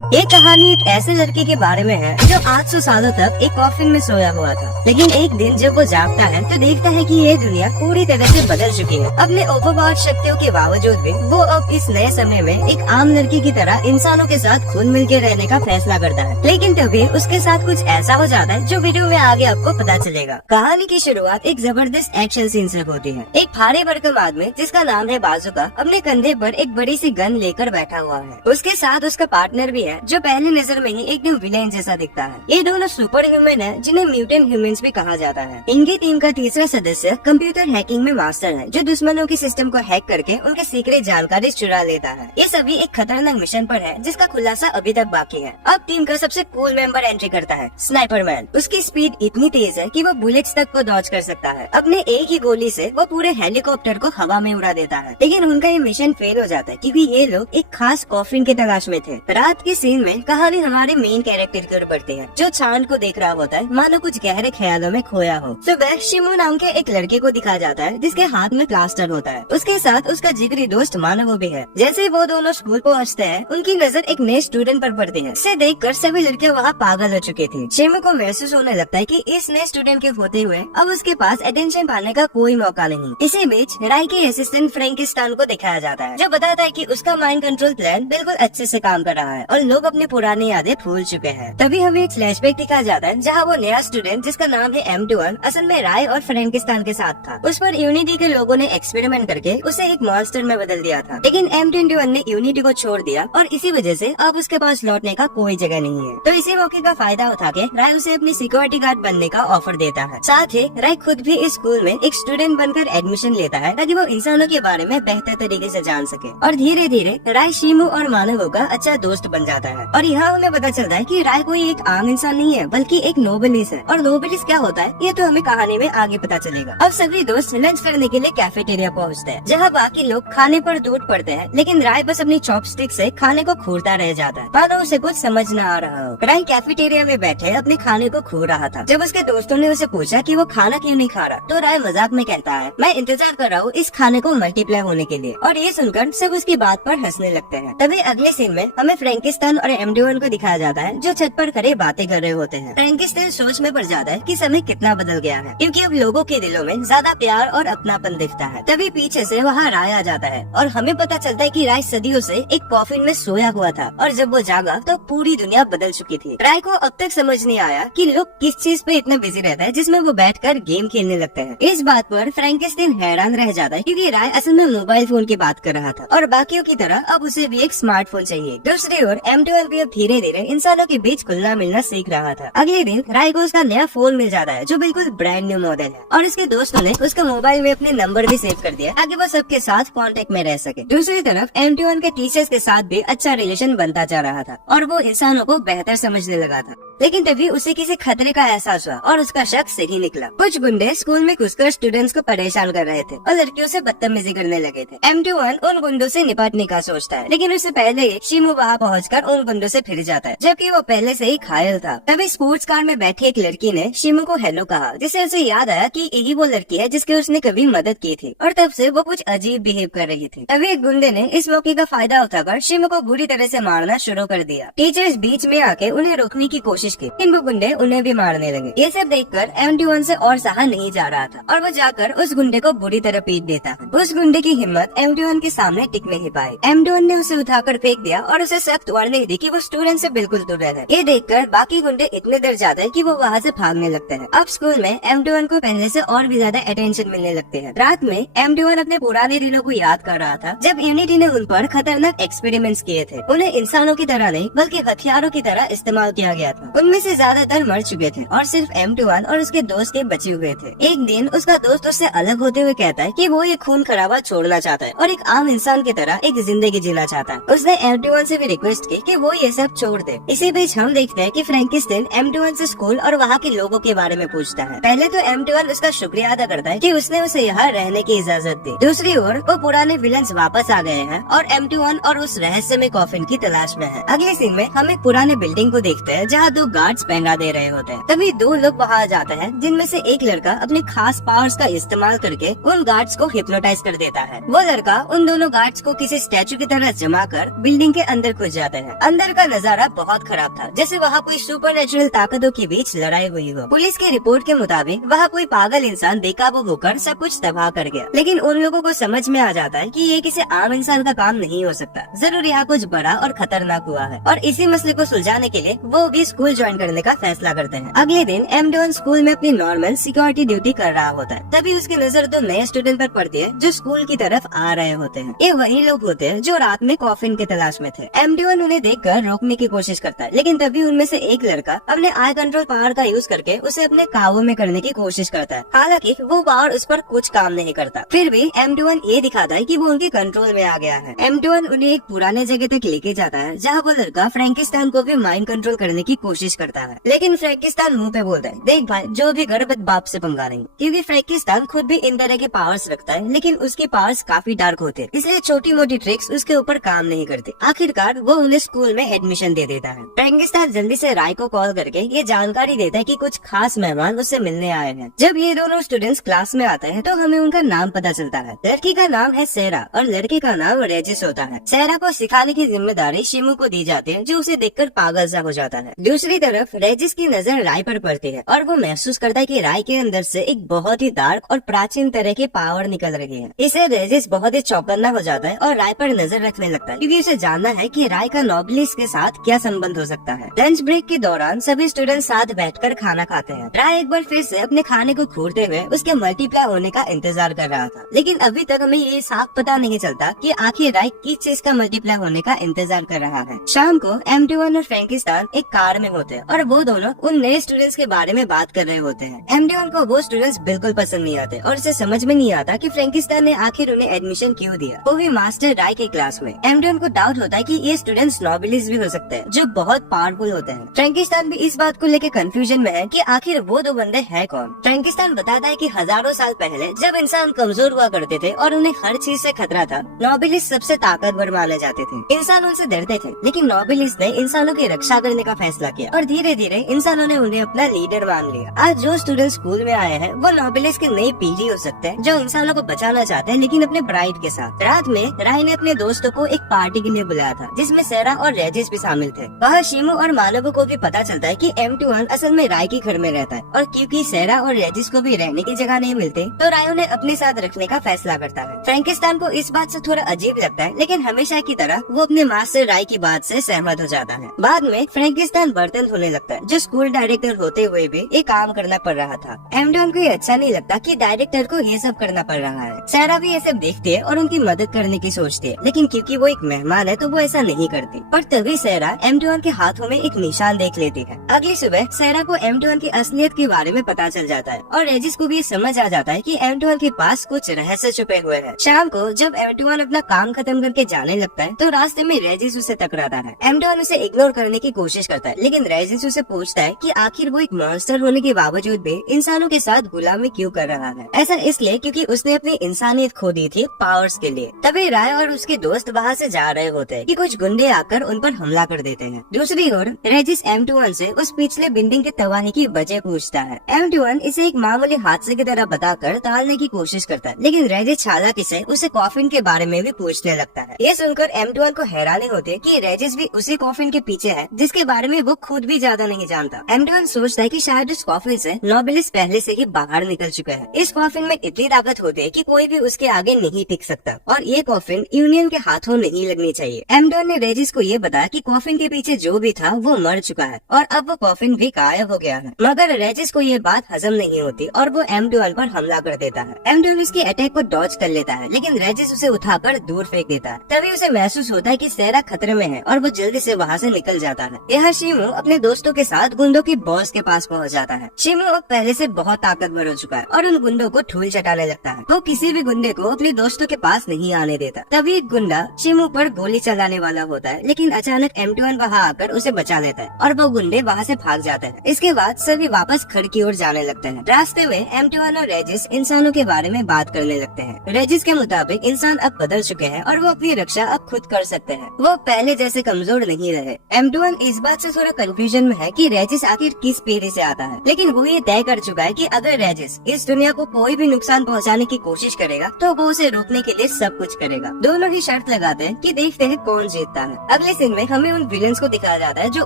ये कहानी एक ऐसे लड़के के बारे में है जो 800 सालों तक एक कॉफिन में सोया हुआ था। लेकिन एक दिन जब वो जागता है तो देखता है कि ये दुनिया पूरी तरह से बदल चुकी है। अपने ओवरपावर्ड शक्तियों के बावजूद भी वो अब इस नए समय में एक आम लड़की की तरह इंसानों के साथ खुद मिल के रहने का फैसला करता है। लेकिन तभी उसके साथ कुछ ऐसा हो जाता है जो वीडियो में आगे आपको पता चलेगा। कहानी की शुरुआत एक जबरदस्त एक्शन सीन से होती है। एक भारी भरकम आदमी जिसका नाम है बाजुका अपने कंधे पर एक बड़ी सी गन लेकर बैठा हुआ है। उसके साथ उसका पार्टनर भी है जो पहली नजर में ही एकदम विलेन जैसा दिखता है। ये दोनों सुपर ह्यूमन है जिन्हें म्यूटेंट ह्यूमंस भी कहा जाता है। इनकी टीम का तीसरा सदस्य कंप्यूटर हैकिंग में मास्टर है जो दुश्मनों की सिस्टम को हैक करके उनके सीक्रेट जानकारी चुरा लेता है। ये सभी एक खतरनाक मिशन पर है जिसका खुलासा अभी तक बाकी है। अब टीम का सबसे कूल मेंबर एंट्री करता है, स्नाइपर मैन। उसकी स्पीड इतनी तेज है कि वो बुलेट्स तक को डॉज कर सकता है। अपने एक ही गोली से वो पूरे हेलीकॉप्टर को हवा में उड़ा देता है। लेकिन उनका ये मिशन फेल हो जाता है क्योंकि ये लोग एक खास कॉफिन की तलाश में थे। रात के सीन में कहानी हमारे मेन कैरेक्टर की ओर बढ़ती है जो चांद को देख रहा होता है मानो कुछ गहरे ख्यालों में खोया हो। सुबह शिमू नाम के एक लड़के को दिखाया जाता है जिसके हाथ में प्लास्टर होता है। उसके साथ उसका जिगरी दोस्त मानव भी है। जैसे वो दोनों स्कूल पहुँचते हैं उनकी नजर एक नए स्टूडेंट पर पड़ती है। इसे देखकर सभी लड़के वहाँ पागल हो चुके थे। शिमू को महसूस होने लगता है कि इस नए स्टूडेंट के होते हुए अब उसके पास अटेंशन पाने का कोई मौका नहीं। इसी बीच राय के असिस्टेंट फ्रैंकिस्टान को दिखाया जाता है जो बताता है कि उसका माइंड कंट्रोल प्लान बिल्कुल अच्छे से काम कर रहा है और लोग अपनी पुरानी यादें भूल चुके हैं। तभी हमें एक फ्लैशबैक दिखाया जाता है जहाँ वो नया स्टूडेंट जिसका नाम है M21 असल में राय और फ्रैंकिस्टान के साथ था। उस पर यूनिटी के लोगों ने एक्सपेरिमेंट करके उसे एक मॉन्स्टर में बदल दिया था। लेकिन M21 ने यूनिटी को छोड़ दिया और इसी वजह से अब उसके पास लौटने का कोई जगह नहीं है। तो इसी मौके का फायदा उठा के राय उसे अपनी सिक्योरिटी गार्ड बनने का ऑफर देता है। साथ ही राय खुद भी इस स्कूल में एक स्टूडेंट बनकर एडमिशन लेता है ताकि वो इंसानों के बारे में बेहतर तरीके से जान सके। और धीरे धीरे राय शिमू और मानव का अच्छा दोस्त बन जाता है। और यहाँ हमें पता चलता है कि राय कोई एक आम इंसान नहीं है बल्कि एक नोबलिस्ट है। और नोबलिस्ट क्या होता है ये तो हमें कहानी में आगे पता चलेगा। अब सभी दोस्त लंच करने के लिए कैफेटेरिया पहुँचते हैं जहाँ बाकी लोग खाने पर टूट पड़ते हैं। लेकिन राय बस अपनी चॉपस्टिक से खाने को खूरता रह जाता है मानो उसे कुछ समझ न आ रहा हो। राय कैफेटेरिया में बैठे अपने खाने को खो रहा था। जब उसके दोस्तों ने उसे पूछा कि वो खाना क्यों नहीं खा रहा तो राय मजाक में कहता है, मैं इंतजार कर रहा हूँ इस खाने को मल्टीप्लाई होने के लिए। और ये सुनकर सब उसकी बात पर हंसने लगते हैं। तभी अगले सीन में हमें फ्रैंकिस्टान और M21 को दिखाया जाता है जो छत पर खड़े बातें कर रहे होते हैं। फ्रैंकिस्टान सोच में पड़ जाता है कि समय कितना बदल गया है क्योंकि अब लोगों के दिलों में ज्यादा प्यार और अपनापन दिखता है। तभी पीछे से वहाँ राय आ जाता है और हमें पता चलता है कि राय सदियों से एक कॉफिन में सोया हुआ था और जब वो जागा तो पूरी दुनिया बदल चुकी थी। राय को अब तक समझ नहीं आया कि लोग किस चीज पे इतना बिजी रहता है जिसमें वो बैठकर गेम खेलने लगते हैं। इस बात पर फ्रैंकिस्टाइन हैरान रह जाता है क्योंकि राय असल में मोबाइल फोन की बात कर रहा था और बाकियों की तरह अब उसे भी एक स्मार्टफोन चाहिए। दूसरी ओर M12 भी अब धीरे धीरे इंसानों के बीच खुलना मिलना सीख रहा था। अगले दिन राय को उसका नया फोन मिल जाता है जो बिल्कुल ब्रांड न्यू मॉडल है और इसके दोस्तों ने उसका मोबाइल में अपने नंबर भी सेव कर दिया ताकि वो सबके साथ कांटेक्ट में रह सके। दूसरी तरफ M21 के टीचर्स के साथ भी अच्छा रिलेशन बनता जा रहा था और वो इंसानों को बेहतर समझने लगा था। लेकिन तभी उसे किसी खतरे का एहसास हुआ और उसका शक सही निकला। कुछ गुंडे स्कूल में घुसकर स्टूडेंट्स को परेशान कर रहे थे और लड़कियों से बदतमीजी करने लगे थे। M21 उन गुंडों से निपटने का सोचता है लेकिन उससे पहले ही शिमू वहाँ पहुंचकर उन गुंडों से फिर जाता है जबकि वो पहले से ही घायल था। तभी स्पोर्ट्स कार में बैठी एक लड़की ने शिमू को हेलो कहा जिससे उसे याद आया कि यही वो लड़की है जिसकी उसने कभी मदद की थी और तब से वो कुछ अजीब बिहेव कर रही थी। तभी एक गुंडे ने इस मौके का फायदा उठाकर शिमू को बुरी तरह से मारना शुरू कर दिया। टीचर्स बीच में आके उन्हें रोकने की कोशिश की लेकिन वो गुंडे उन्हें भी मारने लगे। ये सब देखकर M21 से और सहा नहीं जा रहा था और वो जाकर उस गुंडे को बुरी तरह पीट देता है। उस गुंडे की हिम्मत M21 के सामने टिक नहीं पाई। M21 ने उसे उठाकर फेंक दिया और उसे सख्त वार्निंग दी कि वो स्टूडेंट से बिल्कुल दूर रहे। ये देखकर बाकी गुंडे इतने डर जाते हैं कि वो वहाँ से भागने लगते हैं। अब स्कूल में M21 को पहले से और भी ज्यादा अटेंशन मिलने लगते हैं। रात में M21 अपने पुराने दिनों को याद कर रहा था जब यूनिटी ने उन पर खतरनाक एक्सपेरिमेंट्स किए थे। उन्हें इंसानों की तरह नहीं बल्कि हथियारों की तरह इस्तेमाल किया गया था। उनमें से ज्यादातर मर चुके थे और सिर्फ M21 और उसके दोस्त के बचे हुए थे। एक दिन उसका दोस्त उससे अलग होते हुए कहता है कि वो ये खून खराबा छोड़ना चाहता है और एक आम इंसान की तरह एक जिंदगी जीना चाहता है। उसने M21 से भी रिक्वेस्ट की कि वो ये सब छोड़ दे। इसी बीच हम देखते हैं कि फ्रैंकिस्टाइन M21 से स्कूल और वहाँ के लोगों के बारे में पूछता है। पहले तो M21 उसका शुक्रिया अदा करता है कि उसने उसे यहाँ रहने की इजाजत दी। दूसरी ओर वो पुराने विलन्स वापस आ गए हैं और M21 और उस रहस्यमय कॉफिन की तलाश में है। अगले सीन में हम एक पुराने बिल्डिंग को देखते हैं जहाँ दो गार्ड्स पहना दे रहे होते हैं। तभी दो लोग वहाँ आ जाते हैं, जिनमें से एक लड़का अपने खास पावर्स का इस्तेमाल करके उन गार्ड्स को हिप्नोटाइज कर देता है। वो लड़का उन दोनों गार्ड्स को किसी स्टैचू की तरह जमा कर बिल्डिंग के अंदर घुस जाते हैं। अंदर का नजारा बहुत खराब था, जैसे वहाँ कोई सुपरनेचुरल ताकतों के बीच लड़ाई हुई हो। पुलिस की रिपोर्ट के मुताबिक वहाँ कोई पागल इंसान बेकाबू होकर सब कुछ तबाह कर गया। लेकिन उन लोगों को समझ में आ जाता है कि ये किसी आम इंसान का काम नहीं हो सकता, जरूर यहाँ कुछ बड़ा और खतरनाक हुआ है। और इसी मसले को सुलझाने के लिए वो भी स्कूल ज्वाइन करने का फैसला करते हैं। अगले दिन एमडोन स्कूल में अपनी नॉर्मल सिक्योरिटी ड्यूटी कर रहा होता है। तभी उसकी नजर दो नए स्टूडेंट पर पड़ती है जो स्कूल की तरफ आ रहे होते हैं। ये वही लोग होते हैं जो रात में कॉफिन की तलाश में थे। एमडोन उन्हें देखकर रोकने की कोशिश करता है, लेकिन तभी उनमें से एक लड़का अपने आई कंट्रोल पावर का यूज करके उसे अपने काबू में करने की कोशिश करता है। हालांकि वो पावर उस पर कुछ काम नहीं करता। फिर भी एमडोन ये दिखाता है कि वो उनके कंट्रोल में आ गया है। एमडोन उन्हें एक पुराने जगह तक लेके जाता है, जहाँ वो लड़का फ्रैंकिस्टान को भी माइंड कंट्रोल करने की कोशिश करता है। लेकिन फ्रैंकिस्टान मुंह पे बोलता है, देख भाई, जो भी कर बस बाप से पंगा नहीं, क्योंकि फ्रैंकिस्टान खुद भी इन तरह के पावर्स रखता है, लेकिन उसके पावर्स काफी डार्क होते हैं, इसलिए छोटी मोटी ट्रिक्स उसके ऊपर काम नहीं करती। आखिरकार वो उन्हें स्कूल में एडमिशन दे देता है। फ्रैंकिस्टान जल्दी से राय को कॉल करके ये जानकारी देता है कि कुछ खास मेहमान उससे मिलने आए हैं। जब ये दोनों स्टूडेंट्स क्लास में आते हैं तो हमें उनका नाम पता चलता है। लड़की का नाम है सेरा और लड़के का नाम रेजिस होता है। सेरा को सिखाने की जिम्मेदारी शिमू को दी जाती है, जो उसे देखकर पागल सा हो जाता है। दूसरी तरफ रेजिस की नजर राय पर पड़ती है और वो महसूस करता है कि राय के अंदर से एक बहुत ही डार्क और प्राचीन तरह की पावर निकल रही है। इसे रेजिस बहुत ही चौकन्ना हो जाता है और राय पर नजर रखने लगता है, क्योंकि उसे जानना है कि राय का नोबिलिस के साथ क्या संबंध हो सकता है। लंच ब्रेक के दौरान सभी स्टूडेंट साथ बैठकर खाना खाते हैं। राय एक बार फिर से अपने खाने को घूरते हुए उसके मल्टीप्लाई होने का इंतजार कर रहा था, लेकिन अभी तक हमें ये साफ पता नहीं चलता कि आखिर राय किस चीज का मल्टीप्लाई होने का इंतजार कर रहा है। शाम को एमडीवन और फ्रैंकिस्टान एक कार में होते हैं और वो दोनों उन नए स्टूडेंट्स के बारे में बात कर रहे होते हैं। एमडीवन को वो स्टूडेंट्स बिल्कुल पसंद नहीं आते और उसे समझ में नहीं आता कि फ्रैंकिस्टान ने आखिर उन्हें एडमिशन क्यों दिया, वो भी मास्टर राय के क्लास में। एमडीवन को डाउट होता है कि ये स्टूडेंट्स नोबिलिस भी हो सकते हैं, जो बहुत पावरफुल होते हैं। फ्रैंकिस्टान भी इस बात को लेकर कंफ्यूजन में है कि आखिर वो दो बंदे हैं कौन। फ्रैंकिस्टान बताता है कि हजारों साल पहले जब इंसान कमजोर हुआ करते थे और उन्हें हर चीज से खतरा था, नोबिलिस सबसे ताकतवर माने जाते थे। इंसान उनसे डरते थे, लेकिन नोबिलिस ने इंसानों की रक्षा करने का फैसला किया और धीरे धीरे इंसानों ने उन्हें अपना लीडर मान लिया। आज जो स्टूडेंट स्कूल में आए हैं वो नोबिलिस की नई पीढ़ी हो सकते हैं, जो इंसानों को बचाना चाहते हैं, लेकिन अपने ब्राइड के साथ। रात में राय ने अपने दोस्तों को एक पार्टी के लिए बुलाया था, जिसमें सेरा और रेजिस भी शामिल थे। वहाँ शिमू और मानवों को भी पता चलता है कि M21 असल में राय के घर में रहता है, और क्योंकि सेरा और रेजिस को भी रहने की जगह नहीं मिलती, तो राय उन्हें अपने साथ रखने का फैसला करता है। फ्रैंकिस्टान को इस बात से थोड़ा अजीब लगता है, लेकिन हमेशा की तरह वो अपने मास्टर राय की बात से सहमत हो जाता है। बाद में फ्रैंकिस्टान बर्तन धोने लगता है, जो स्कूल डायरेक्टर होते हुए भी ये काम करना पड़ रहा था। M21 को ये अच्छा नहीं लगता कि डायरेक्टर को ये सब करना पड़ रहा है। सेरा भी ये सब देखती है और उनकी मदद करने की सोचती है, लेकिन क्योंकि वो एक मेहमान है तो वो ऐसा नहीं करती। पर तभी सेरा M21 के हाथों में एक निशान देख लेती है। अगली सुबह सेरा को M21 की असलियत के बारे में पता चल जाता है और रेजिस को भी समझ आ जाता है कि M21 के पास कुछ रहस्य छुपे हुए हैं। शाम को जब M21 अपना काम खत्म करके जाने लगता है तो रास्ते में रेजिस उसे टकराता है। M21 उसे इग्नोर करने की कोशिश करता है, लेकिन रेजिस उसे पूछता है कि आखिर वो एक मॉन्स्टर होने के बावजूद भी इंसानों के साथ गुलामी क्यों कर रहा है। ऐसा इसलिए क्योंकि उसने अपनी इंसानियत खो दी थी पावर्स के लिए। तभी राय और उसके दोस्त वहाँ से जा रहे होते हैं कि कुछ गुंडे आकर उन पर हमला कर देते हैं। दूसरी ओर रेजिस M21 से उस पिछले बिल्डिंग के तबाही की वजह पूछता है। M21 इसे एक मामूली हादसे की तरह बताकर टालने की कोशिश करता है, लेकिन रेजिस चालाकी से उसे कॉफिन के बारे में भी पूछने लगता है। ये सुनकर M21 को हैरानी होती है कि रेजिस भी उसी कॉफिन के पीछे है, जिसके बारे में वो खुद भी ज्यादा नहीं जानता। M21 सोचता है कि शायद उस कॉफिन से नोबिलिस पहले से ही बाहर निकल चुका है। इस कॉफिन में इतनी ताकत होती है कि कोई भी उसके आगे नहीं टिक सकता, और ये कॉफिन यूनियन के हाथों नहीं लगनी चाहिए। M21 ने रेजिस को ये बताया कि कॉफिन के पीछे जो भी था वो मर चुका है और अब वो कॉफिन भी गायब हो गया है। मगर रेजिस को ये बात हजम नहीं होती और वो M21 पर हमला कर देता है। M21 उसके अटैक को डॉज कर लेता है, लेकिन रेजिस उसे उठाकर दूर फेंक देता है। तभी उसे महसूस होता है कि सेरा खतरे में है और वो जल्दी से वहाँ से निकल जाता है। यहाँ शिमू अपने दोस्तों के साथ गुंडों की बॉस के पास पहुँच जाता है। शिमू अब पहले से बहुत ताकतवर हो चुका है और उन गुंडों को धूल चटाने लगता है। वो किसी भी गुंडे को अपने दोस्तों के पास नहीं आने देता। तभी एक गुंडा शिमू पर गोली चलाने वाला होता है, लेकिन अचानक M21 वहाँ आकर उसे बचा लेता है और वो गुंडे वहाँ से भाग जाते हैं। इसके बाद सभी वापस घर की ओर जाने लगते हैं। रास्ते में M21 और रेजिस इंसानों के बारे में बात करने लगते हैं। रेजिस के मुताबिक इंसान अब बदल चुके हैं और वो अपनी रक्षा अब खुद कर सकते हैं। वो पहले जैसे कमजोर नहीं रहे। M21 इस बात से थोड़ा कंफ्यूजन में है कि रेजिस आखिर किस पीढ़ी से आता है, लेकिन वो ये तय कर चुका है कि अगर रेजिस इस दुनिया को कोई भी नुकसान पहुंचाने की कोशिश करेगा तो वो उसे रोकने के लिए सब कुछ करेगा। दोनों ही शर्त लगाते हैं कि देखते हैं कौन जीतता है। अगले सीन में हमें उन विलेंस को दिखाया जाता है जो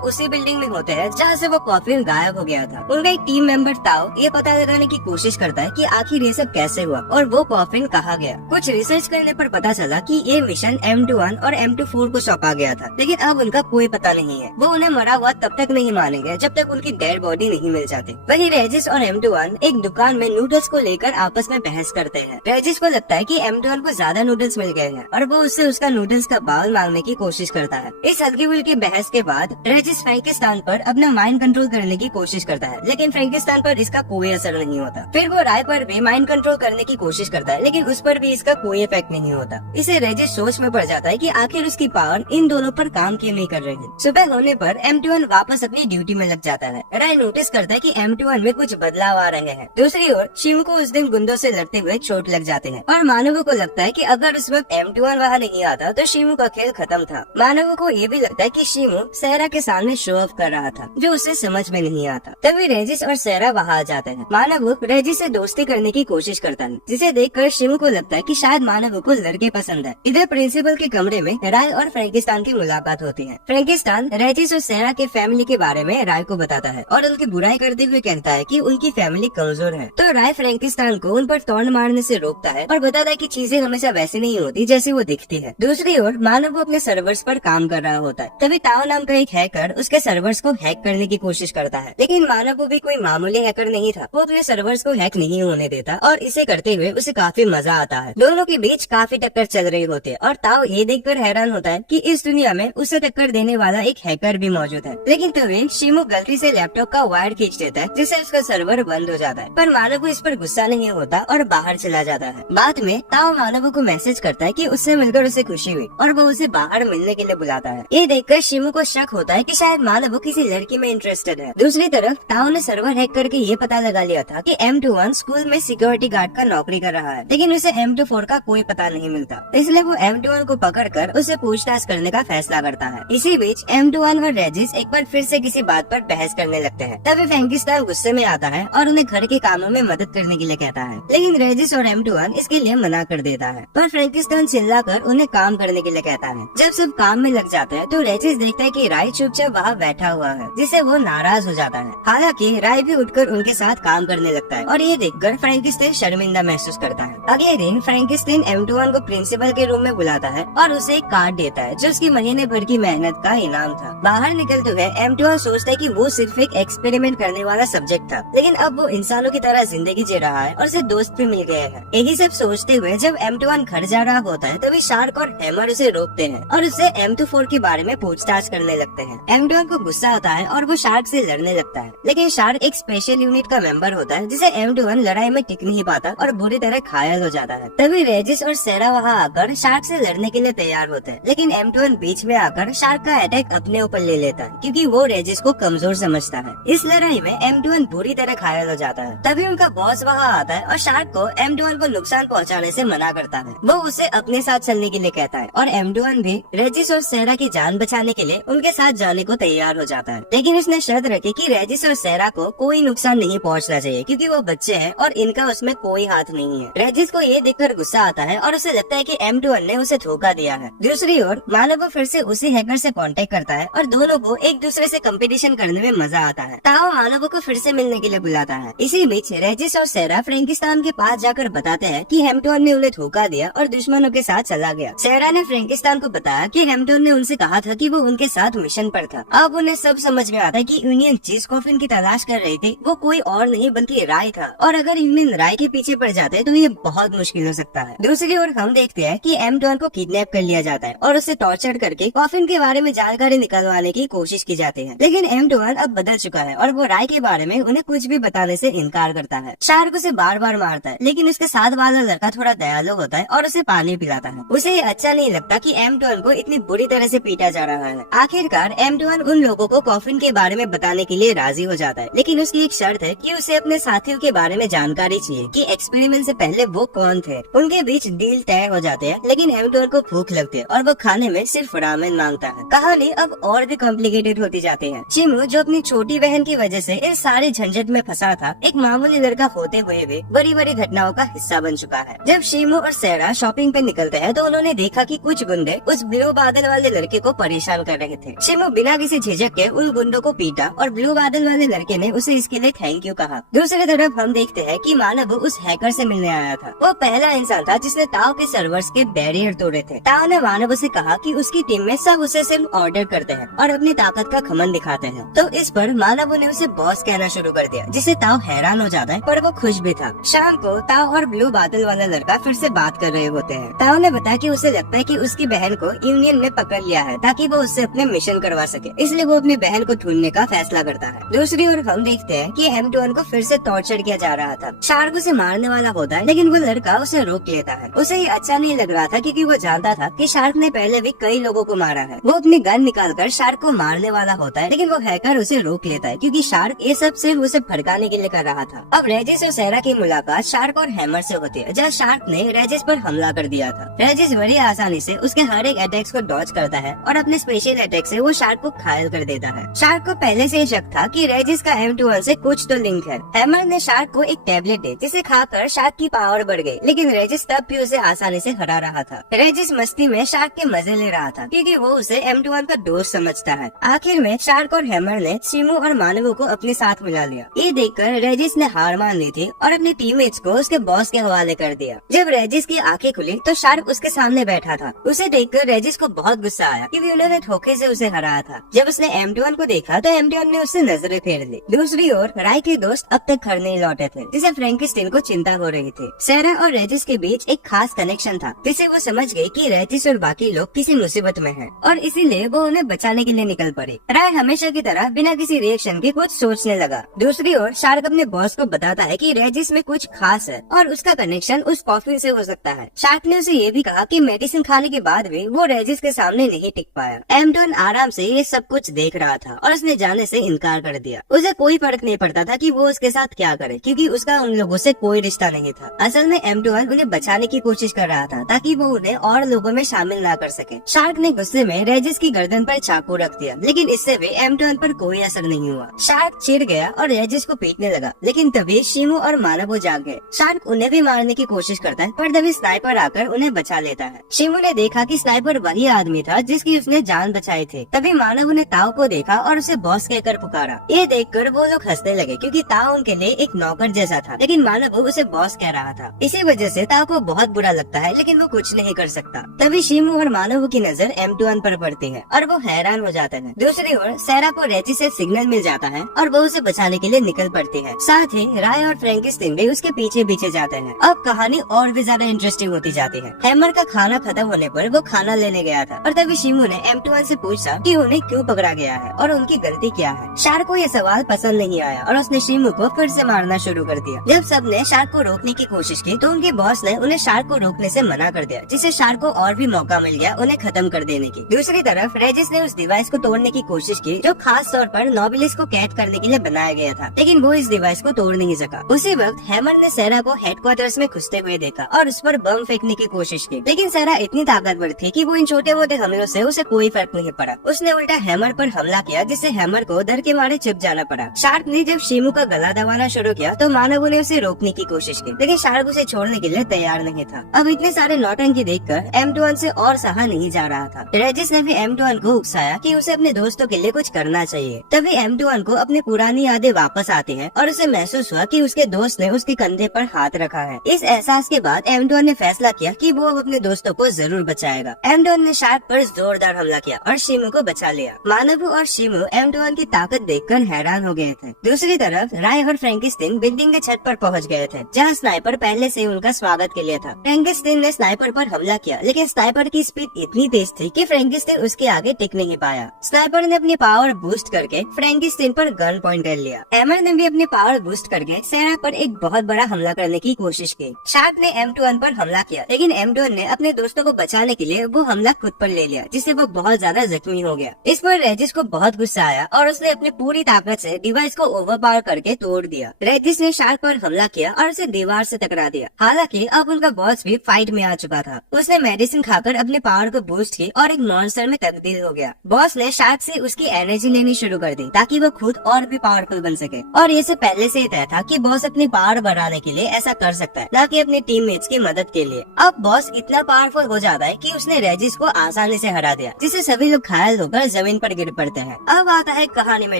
उसी बिल्डिंग में होते हैं जहाँ से वो कॉफिन गायब हो गया था। उनका एक टीम मेंबर ताओ ये पता लगाने की कोशिश करता है कि आखिर ये सब कैसे हुआ और वो कॉफिन कहाँ गया। कुछ रिसर्च करने पर पता चला कि ये मिशन M21 और M24 को सौंपा गया था, लेकिन अब उनका कोई पता नहीं है। वो उन्हें मरा हुआ तब तक नहीं मानेंगे जब तक उनकी डेड बॉडी नहीं मिल जाती। वही रेजिस और M21 एक दुकान में नूडल्स को लेकर आपस में बहस करते हैं। रेजिस को लगता है कि M21 को ज्यादा नूडल्स मिल गए हैं और वो उससे उसका नूडल्स का बाउल मांगने की कोशिश करता है। इस हल्की फुल्की बहस के बाद रेजिस फ्रैंकिस्टान पर अपना माइंड कंट्रोल करने की कोशिश करता है, लेकिन फ्रैंकिस्टान पर इसका कोई असर नहीं होता। फिर वो राय पर भी माइंड कंट्रोल करने की कोशिश करता है, लेकिन उस पर भी इसका कोई इफेक्ट नहीं होता। इसे रेजिस सोच में पड़ जाता है कि आखिर उसकी पावर इन दोनों पर काम क्यों नहीं कर रही है। सुबह होने पर M21 वापस अपनी ड्यूटी में लग जाता है। राय नोटिस करता है कि M21 में कुछ बदलाव आ रहे हैं। दूसरी ओर शिमू को उस दिन गुंडों से लड़ते हुए चोट लग जाते हैं और मानवों को लगता है कि अगर उस वक्त M21 वहाँ नहीं आता तो शिमू का खेल खत्म था। मानवों को ये भी लगता है कि शिमू सहरा के सामने शो ऑफ कर रहा था जो उसे समझ में नहीं आता। तभी रेजिस और सहरा वहाँ आ जाते हैं। मानव रेजिस से दोस्ती करने की कोशिश करता है, जिसे देखकर शिमू को लगता है कि शायद मानव को लड़के पसंद है। इधर प्रिंसिपल के कमरे में राय और फ्रैंकिस्टान की मुलाकात होती है। फ्रैंकिस्टान रेजिस और सहरा के फैमिली के बारे में राय को बताता है और उनकी बुराई करते हुए कहता है कि उनकी फैमिली कमजोर है। तो राय फ्रैंकिस्टान को उन पर टॉन्ट मारने से रोकता है और बताता है कि चीजें हमेशा वैसी नहीं होती जैसे वो दिखती है। दूसरी ओर मानव अपने सर्वर्स पर काम कर रहा होता है। तभी ताओ नाम का एक हैकर उसके सर्वर्स को हैक करने की कोशिश करता है, लेकिन मानव भी कोई मामूली हैकर नहीं था। वो अपने सर्वर्स को हैक नहीं होने देता और इसे करते हुए उसे काफी मजा आता है। दोनों के बीच काफी टक्कर चल रही होती है और ताओ ये देखकर हैरान होता है कि इस दुनिया में उसे टक्कर देने वाला एक हैकर भी मौजूद है। लेकिन तभी शिमू गलती से लैपटॉप का वायर खींच देता है, जिससे उसका सर्वर बंद हो जाता है। पर मानव को इस पर गुस्सा नहीं होता और बाहर चला जाता है। बाद में ताओ मानव को मैसेज करता है कि उससे मिलकर उसे खुशी हुई और वो उसे बाहर मिलने के लिए बुलाता है। ये देखकर शिमू को शक होता है कि शायद मानव किसी लड़की में इंटरेस्टेड है। दूसरी तरफ ताओ ने सर्वर हैक करके ये पता लगा लिया था कि M21 स्कूल में सिक्योरिटी गार्ड का नौकरी कर रहा है, लेकिन उसे M24 का कोई पता नहीं मिलता। इसलिए वो M21 को पकड़कर उसे पूछताछ करने का फैसला करता है। इसी बीच M21 और रेजिस एक बार फिर से किसी बात पर बहस करने लगते हैं। तभी फ्रैंकिस्टान गुस्से में आता है और उन्हें घर के कामों में मदद करने के लिए कहता है, लेकिन रेजिस और M21 इसके लिए मना कर देता है। पर फ्रैंकिस्टान चिल्लाकर उन्हें काम करने के लिए कहता है। जब सब काम में लग जाते हैं तो रेजिस देखता है कि राय चुपचाप वहाँ बैठा हुआ है, जिससे वो नाराज हो जाता है। हालांकि राय भी उठकर उनके साथ काम करने लगता है और ये देखकर फ्रैंकिस्टान शर्मिंदा महसूस करता है। अगले दिन फ्रैंकिस्टान M21 को प्रिंसिपल के रूम में बुलाता है और उसे एक कार्ड देता है जो उसकी महीने भर की मेहनत का इनाम था। बाहर निकलते हुए M21 सोचता है कि वो सिर्फ एक एक्सपेरिमेंट करने वाला सब्जेक्ट था, लेकिन अब वो इंसानों की तरह जिंदगी जी रहा है और उसे दोस्त भी मिल गए हैं। यही सब सोचते हुए जब M21 घर जा रहा होता है तभी शार्क और हैमर उसे रोकते हैं और उससे M24 के बारे में पूछताछ करने लगते हैं। M21 को गुस्सा आता है और वो शार्क से लड़ने लगता है, लेकिन शार्क एक स्पेशल यूनिट का मेंबर होता है जिसे M21 लड़ाई में टिक नहीं पाता और बुरी तरह घायल हो जाता है। तभी रेजिस और सेरा वहाँ आकर शार्क से लड़ने के लिए तैयार होते हैं, लेकिन M21 बीच में आकर शार्क का अटैक अपने ऊपर ले लेता है क्योंकि वो रेजिस को कमजोर समझता है। इस लड़ाई में M21 बुरी तरह घायल हो जाता है। तभी उनका बॉस वहाँ आता है और शार्क को M21 को नुकसान पहुँचाने से मना करता है। वो उसे अपने साथ चलने के लिए कहता है और M21 भी रेजिस और सेरा की जान बचाने के लिए उनके साथ जाने को तैयार हो जाता है, लेकिन उसने शर्त रखी कि रेजिस और सेरा को कोई नुकसान नहीं पहुंचना चाहिए क्योंकि वो बच्चे हैं और इनका उसमें कोई हाथ नहीं है। रेजिस को ये देखकर गुस्सा आता है और उसे लगता है कि M21 ने उसे धोखा दिया है। दूसरी ओर मानव फिर से उसी हैकर से कांटेक्ट करता है और दोनों को एक दूसरे से कंपटीशन करने में मजा आता है। ताओ मानव को फिर से मिलने के लिए बुलाता है। इसी बीच रेजिस और सेरा फ्रैंकिस्टान के पास जाकर बताते हैं कि M21 ने उन्हें धोखा दिया और दुश्मनों के साथ चला गया। सेरा ने फ्रैंकिस्टान को बताया कि M21 ने उनसे कहा था कि वो उनके साथ मिशन पर था। अब उन्हें सब समझ में आता है कि यूनियन जिस कॉफिन की तलाश कर रही थी वो कोई और नहीं बल्कि राय था और अगर यूनियन राय के पीछे पड़ जाते तो ये बहुत मुश्किल हो सकता है। दूसरी ओर हम देखते हैं कि M21 को किडनैप कर लिया जाता है और उसे टॉर्चर करके कॉफिन के बारे में जानकारी निकलवाने की कोशिश की जाती है, लेकिन M21 अब बदल चुका है और वो राय के बारे में उन्हें कुछ भी बताने से इनकार करता है। शार्क उसे बार बार मारता है, लेकिन उसके साथ वाला लड़का थोड़ा दयालु होता है और उसे पानी पिलाता है। उसे ये अच्छा नहीं लगता कि M21 को इतनी बुरी तरह से पीटा जा रहा है। आखिरकार M21 उन लोगों को कॉफिन के बारे में बताने के लिए राजी हो जाता है, लेकिन उसकी एक शर्त है कि उसे अपने साथियों के बारे में जानकारी चाहिए कि एक्सपेरिमेंट से पहले वो कौन थे। उनके बीच डील तय हो जाते हैं, लेकिन M21 को भूख लगती है और वो खाने में सिर्फ रामेन मांगता है। कहानी अब और भी कॉम्प्लिकेटेड होती जाते हैं। शिमू जो अपनी छोटी बहन की वजह से इस सारे झंझट में फंसा था, एक मामूली लड़का होते हुए भी बड़ी बड़ी घटनाओं का हिस्सा बन चुका है। जब शिमू और सैरा शॉपिंग पे निकलते हैं तो उन्होंने देखा कि कुछ गुंडे उस ब्लू बादल वाले लड़के को परेशान कर रहे थे। शिमू बिना किसी झिझक के उन गुंडों को पीटा और ब्लू बादल वाले लड़के ने उसे इसके लिए थैंक यू कहा। दूसरी तरफ हम देखते हैं कि मानव उस हैकर से मिलने आया था। वो पहला इंसान था जिसने ताओ के सर्वर्स के बैरियर तोड़े थे। ताओ ने मानव से कहा कि उसकी टीम में सब उसे सिर्फ ऑर्डर करते हैं और अपनी ताकत का घमंड दिखाते हैं। तो इस पर मानव ने उसे बॉस कहना शुरू कर दिया, जिससे ताओ हैरान हो जाता है, पर वो खुश भी था। शाम को ताओ और ब्लू बादल वाला लड़का फिर से बात कर रहे होते हैं। ताओ ने बताया कि उसे लगता है कि उसकी बहन को यूनियन में पकड़ लिया है ताकि वो उससे अपने मिशन करवा सके, इसलिए वो अपनी बहन को ढूंढने का फैसला करता है। दूसरी ओर हम देखते हैं कि M21 को फिर से टॉर्चर किया जा रहा था। शार्क उसे मारने वाला होता है, लेकिन वो लड़का उसे रोक लेता है। उसे ये अच्छा नहीं लग रहा था क्योंकि वो जानता था कि शार्क ने पहले भी कई लोगों को मारा है। वो अपनी गन निकालकर शार्क को मारने वाला होता है, लेकिन वो हैकर उसे रोक लेता है क्योंकि शार्क ये सब सिर्फ उसे भड़काने के लिए कर रहा था। अब रेजिस और सैरा की मुलाकात शार्क और हैमर से होती है, जहाँ शार्क ने रेजिस पर हमला कर दिया था। रेजिस बड़ी आसानी से उसके हर एक अटैक्स को डॉज करता है और अपने स्पेशल अटैक से वो शार्क को घायल कर देता है। शार्क को पहले से शक था कि रेजिस का M21 से कुछ तो लिंक है। हैमर ने शार्क को एक टैबलेट दी, जिसे खाकर शार्क की पावर बढ़ गई, लेकिन रेजिस तब भी उसे आसानी से हरा रहा था। रेजिस मस्ती में शार्क के मजे ले रहा था क्योंकि वो उसे M21 का दोस्त समझता है। आखिर में शार्क और हैमर ने शिमू और मानव को अपने साथ मिला लिया। ये देखकर रेजिस ने हार मान ली थी और अपने टीममेट्स को उसके बॉस के हवाले कर दिया। जब रेजिस की आंखें खुली तो शार्क उसके सामने बैठा था। उसे देखकर रेजिस को बहुत गुस्सा आया क्योंकि उन्होंने धोखे से उसे हराया था। जब उसने M21 को देखा तो M21 ने उससे नजरें फेर ली। दूसरी ओर राय के दोस्त अब तक घर नहीं लौटे थे, जिसे फ्रैंकिस्टीन को चिंता हो रही थी। सैरा और रेजिस के बीच एक खास कनेक्शन था, जिसे वो समझ गई कि रेजिस और बाकी लोग किसी मुसीबत में हैं और इसीलिए वो उन्हें बचाने के लिए निकल पड़ी। राय हमेशा की तरह बिना किसी रिएक्शन के कुछ सोचने लगा। दूसरी ओर शार्क अपने बॉस को बताता है कि रेजिस में कुछ खास है और उसका कनेक्शन उस कॉफी से हो सकता है। शार्क ने उसे ये भी कहा कि मेडिसिन खाने के बाद भी वो रेजिस के सामने नहीं टिक पाया। M21 आराम से ये सब कुछ देख रहा था और उसने जाने से इनकार कर दिया। उसे कोई फर्क नहीं पड़ता था कि वो उसके साथ क्या करे, क्योंकि उसका उन लोगों से कोई रिश्ता नहीं था। असल में M21 उन्हें बचाने की कोशिश कर रहा था ताकि वो उन्हें और लोगों में शामिल ना कर सके। शार्क ने गुस्से में रेजिस की गर्दन पर चाकू रख दिया, लेकिन इससे भी M21 पर कोई असर नहीं हुआ। शार्क चिढ़ गया और रेजिस को पीटने लगा, लेकिन तभी शिमू और मानव जाग गए। शार्क उन्हें भी मारने की कोशिश करता है, पर तभी स्नाइपर आकर उन्हें बचा लेता है। शिमू ने देखा कि स्नाइपर वही आदमी था जिसकी उसने जान बचाई थी। तभी मानव ने ताओ को देखा और उसे बॉस कहकर पुकारा। ये देखकर वो लोग हंसने लगे क्योंकि ताओ उनके लिए एक नौकर जैसा था, लेकिन मानव उसे बॉस कह रहा था। इसी वजह से ताओ को बहुत बुरा लगता है, लेकिन वो कुछ नहीं कर सकता। तभी शिमू और मानव की नजर M21 पर पड़ती है और वो हैरान हो जाते हैं। दूसरी ओर सैरा को रेजिस से सिग्नल मिल जाता है और वो उसे बचाने के लिए निकल पड़ती है। साथ ही राय और फ्रैंकिस्टीन भी उसके पीछे पीछे जाते हैं। अब कहानी और भी ज्यादा इंटरेस्टिंग होती जाती है। हैमर का खाना खत्म होने पर वो खाना लेने गया था और तभी शिमू ने M21 से पूछा कि उन्हें क्यों पकड़ा गया है और उनकी गलती क्या है। शार्क को ये सवाल पसंद नहीं आया और उसने शिमू को फिर से मारना शुरू कर दिया। जब सबने शार्क को रोकने की कोशिश की तो उनके बॉस ने उन्हें शार्क को रोकने से मना कर दिया, जिससे शार्क को और भी मौका मिल गया उन्हें खत्म कर देने की। दूसरी तरफ रेजिस ने उस डिवाइस को तोड़ने की कोशिश की जो खास तौर पर नोबिलिस को कैद करने के लिए बनाया गया था, लेकिन वो इस डिवाइस को तोड़ नहीं सका। उसी वक्त हैमर ने सैरा को हेडक्वार्टर्स में घुसते हुए देखा और उस पर बम फेंकने की कोशिश की, लेकिन सैरा इतनी ताकतवर थी कि वो इन छोटे मोटे हमलों से उसे कोई फर्क नहीं पड़ा। उसने उल्टा हैमर पर हमला किया, जिससे हैमर को डर के मारे चुप जाना पड़ा। शार्क ने जब शिमू का गला दबाना शुरू किया तो मानव ने उसे रोकने की कोशिश की, लेकिन शार्क उसे छोड़ने के लिए तैयार नहीं था। अब इतने सारे नौटंकी देखकर M21 से और सहा नहीं जा रहा था। रेजिस ने भी M21 को उकसाया कि उसे अपने दोस्तों के लिए कुछ करना चाहिए। तभी M21 को अपनी पुरानी यादें वापस आती हैं और उसे महसूस हुआ कि उसके दोस्त ने उसके कंधे पर हाथ रखा है। इस एहसास के बाद M21 ने फैसला किया कि वो अब अपने दोस्तों को जरूर बचाएगा। M21 ने शार्क पर जोरदार हमला किया और शिमू को बचा लिया। मानव और शिमू M21 की ताकत देखकर हैरान हो गए थे। दूसरी तरफ राय और फ्रैंकिस्टीन बिल्डिंग के छत पर पहुंच गए थे, जहां स्नाइपर पहले से उनका स्वागत के लिए था। फ्रैंकिस्टीन ने स्नाइपर पर हमला किया, लेकिन स्नाइपर की स्पीड इतनी तेज थी कि फ्रैंकिस्टीन उसके आगे टिक नहीं पाया। स्नाइपर ने अपनी पावर बूस्ट करके फ्रैंकिस्टीन पर गन पॉइंट कर लिया। एमर ने भी अपनी पावर बूस्ट करके सैरा पर एक बहुत बड़ा हमला करने की कोशिश की। शार्क ने M21 पर हमला किया, लेकिन M21 ने अपने दोस्तों को बचाने के लिए वो हमला खुद पर ले लिया, जिससे वो बहुत ज्यादा जख्मी हो गया। इस पर रेजिस को बहुत गुस्सा आया और उसने अपनी पूरी ताकत से डिवाइस को ओवरपावर करके तोड़ दिया। रेजिस ने शार्क पर हमला किया और उसे दीवार से टकरा दिया। हालांकि अब उनका बॉस भी फाइट में आ चुका था। उसने मेडिसिन खाकर अपने पावर को बूस्ट की और एक मॉन्स्टर में तब्दील हो गया। बॉस ने शार्क से उसकी एनर्जी लेनी शुरू कर दी ताकि वो खुद और भी पावरफुल बन सके। और ये सब पहले से ही तय था कि बॉस अपनी पावर बढ़ाने के लिए ऐसा कर सकता है, न कि अपनी टीममेट्स की मदद के लिए। अब बॉस इतना पावरफुल हो जाता है कि उसने रेजिस को आसानी से हरा दिया, जिससे सभी लोग घायल होकर जमीन पर गिर पड़ते हैं। अब आता है कहानी में